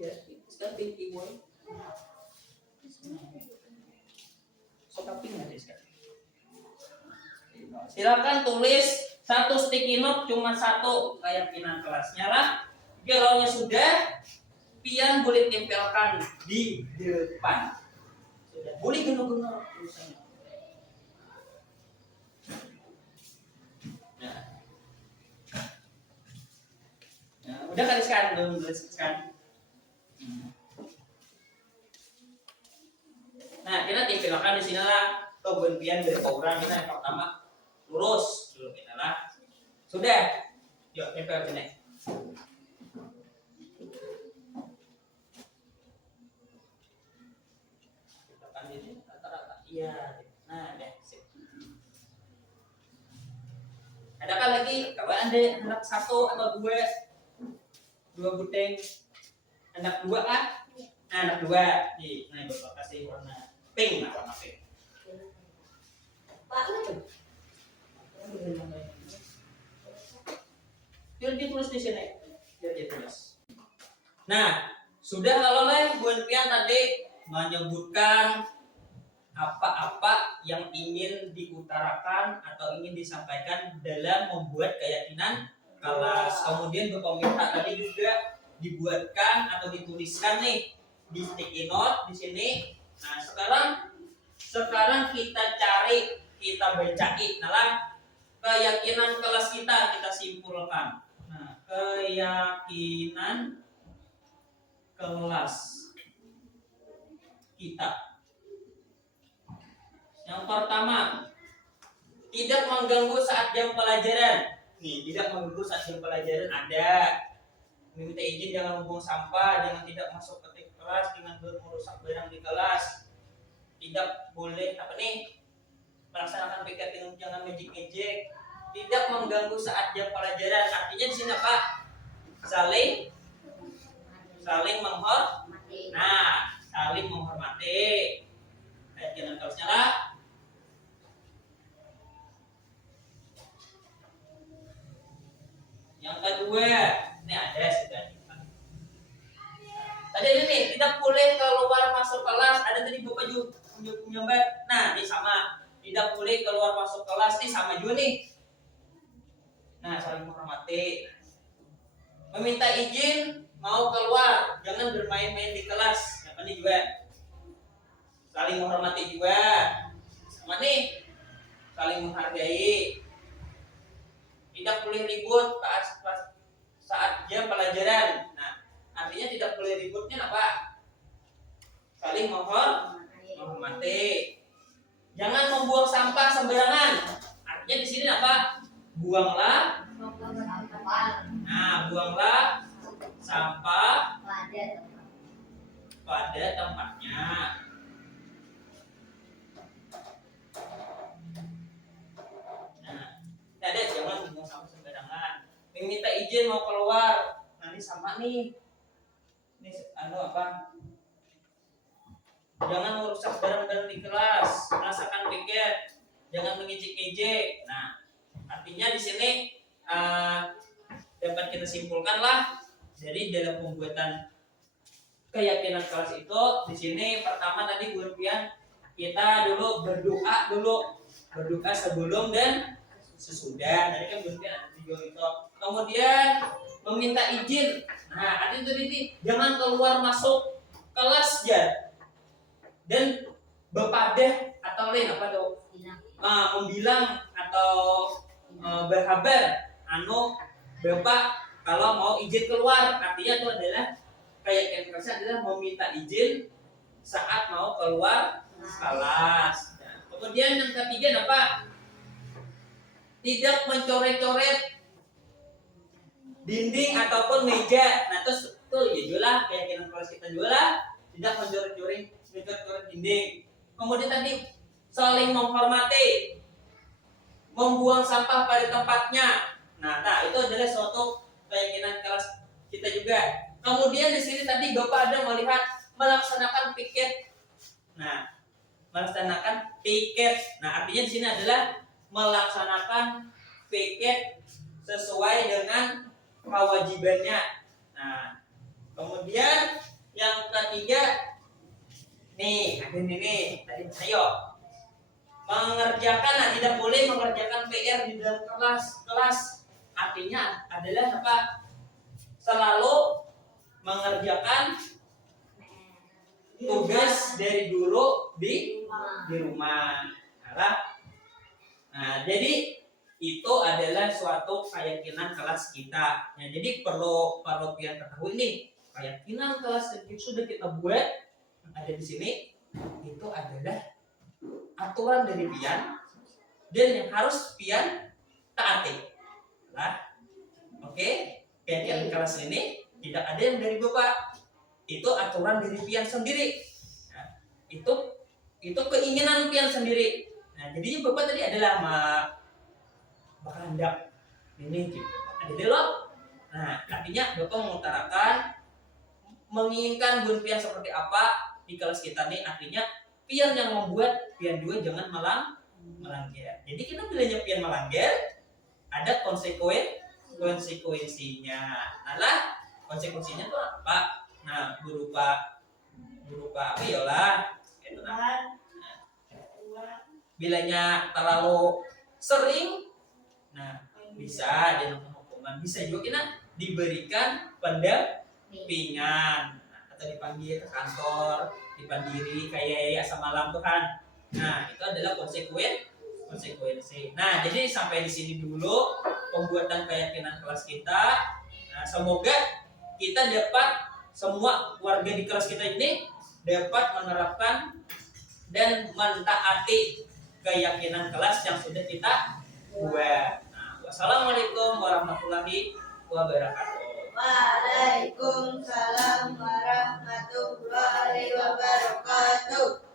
Ya, kita pilih Silakan tulis satu sticky note, cuma satu keyakinan kelasnya lah. Kalau sudah, pian boleh tempelkan di depan. Sudah, boleh guna-guna tulisannya. Nah, udah kan sekarang belum tuliskan. Nah, kita tempelkan di sini lah. Kemudian dari orang kita yang pertama lurus dulu kita lah. Sudah, yuk tempel sini. Tempelkan di sini rata-rata. Iya. Nah, deh. Sip. Adakah lagi kawan ada anak satu atau dua buteng? Anak dua kan? Anak dua. Nih, nah Bapak kasih warna pink, nah warna pink. Pak, itu. Biar dia tulis di sini. Biar dia tulis. Nah, sudah kalau Bun Pian tadi menyebutkan apa-apa yang ingin diutarakan atau ingin disampaikan dalam membuat keyakinan kelas. Kemudian Bapak minta tadi juga dibuatkan atau dituliskan nih di sticky note di sini. Nah, sekarang kita cari, kita bacain nah keyakinan kelas kita simpulkan. Nah, keyakinan kelas kita. Yang pertama, tidak mengganggu saat jam pelajaran. Nih, tidak mengganggu saat jam pelajaran ada. Meminta izin jangan membuang sampah, jangan tidak masuk ke kelas dengan merusak barang di kelas. Tidak boleh melaksanakan piket dengan jangan ngejek-ngejek. Tidak mengganggu saat jam pelajaran. Artinya di sini apa? Saling menghormati. Nah, saling menghormati. Keyakinan kelasnya lah. Yang kedua, ini ada sudah. Tadi ini tidak boleh keluar masuk kelas. Ada tadi Bapak juga menyambat. Nah, ini sama. Tidak boleh keluar masuk kelas. Ini sama juga nih. Nah, saling menghormati. Meminta izin mau keluar, jangan bermain-main di kelas. Yang ini juga. Saling menghormati juga. Sama nih. Saling menghargai. Tidak boleh ribut saat jam pelajaran. Nah, artinya tidak boleh ributnya apa? Saling menghormati. Jangan membuang sampah sembarangan. Artinya di sini apa? Buanglah. Nah, buanglah sampah pada tempatnya. Ada jangan membuang sampah sembarangan. Meminta izin mau keluar. Nah, ini sama nih. Ini apa? Jangan merusak barang-barang di kelas, merasakan piket, jangan mengejek-ejek. Nah, artinya di sini dapat kita simpulkan lah dari dalam pembuatan keyakinan kelas itu. Di sini pertama tadi Bu Pian kita dulu berdoa sebelum dan sesudah. Tadi kan Bu Pian ada video itu. Kemudian meminta izin. Nah, artinya tadi jangan keluar masuk kelas ya. Dan berpadah atau lain apa tuh? Membilang atau berkabar Bapak kalau mau izin keluar. Artinya itu adalah keyakinan kelas adalah meminta izin saat mau keluar kelas. Nah, kemudian yang ketiga apa? Tidak mencoret-coret dinding ataupun meja. Nah, terus itu ya juga keyakinan kelas kita juga tidak mencoret-coret dinding. Kemudian tadi saling menghormati, membuang sampah pada tempatnya. Nah, itu adalah suatu keyakinan kelas kita juga. Kemudian di sini tadi Bapak ada melihat melaksanakan piket. Nah, melaksanakan piket. Nah, artinya di sini adalah melaksanakan piket sesuai dengan kewajibannya. Nah, kemudian yang ketiga nih, ada ini tadi ayo mengerjakan, tidak boleh mengerjakan PR di dalam kelas artinya adalah apa? Selalu mengerjakan tugas dari guru di rumah. Nah, jadi itu adalah suatu keyakinan kelas kita. Nah, jadi perlu pian ketahui nih, keyakinan kelas yang sudah kita buat ada di sini itu adalah aturan dari pian dan yang harus pian taati. Nah, oke, keyakinan kelas ini tidak ada yang dari Bapak. Itu aturan dari pian sendiri. Nah, itu keinginan pian sendiri. Nah, jadinya Bapak tadi adalah bakal hendak ini gitu. Jadi loh. Nah, artinya Bapak mengutarakan menginginkan bun pian seperti apa di kelas kita nih, artinya pian yang membuat pian juga jangan melanggar. Jadi kita bilangnya pian melanggar ada konsekuensinya. Nah, konsekuensinya tuh apa? Nah, berupa apa ya lah? Itu nah. Bilanya terlalu sering, nah bisa dengan hukuman, bisa juga kita diberikan pendampingan atau dipanggil ke kantor, dipandiri kayak asam malam tuh kan. Nah, itu adalah konsekuensi. Nah, jadi sampai di sini dulu pembuatan keyakinan kelas kita. Nah, semoga kita dapat semua warga di kelas kita ini dapat menerapkan dan mentaati keyakinan kelas yang sudah kita buat. Nah, wassalamualaikum warahmatullahi wabarakatuh. Waalaikumsalam warahmatullahi wabarakatuh.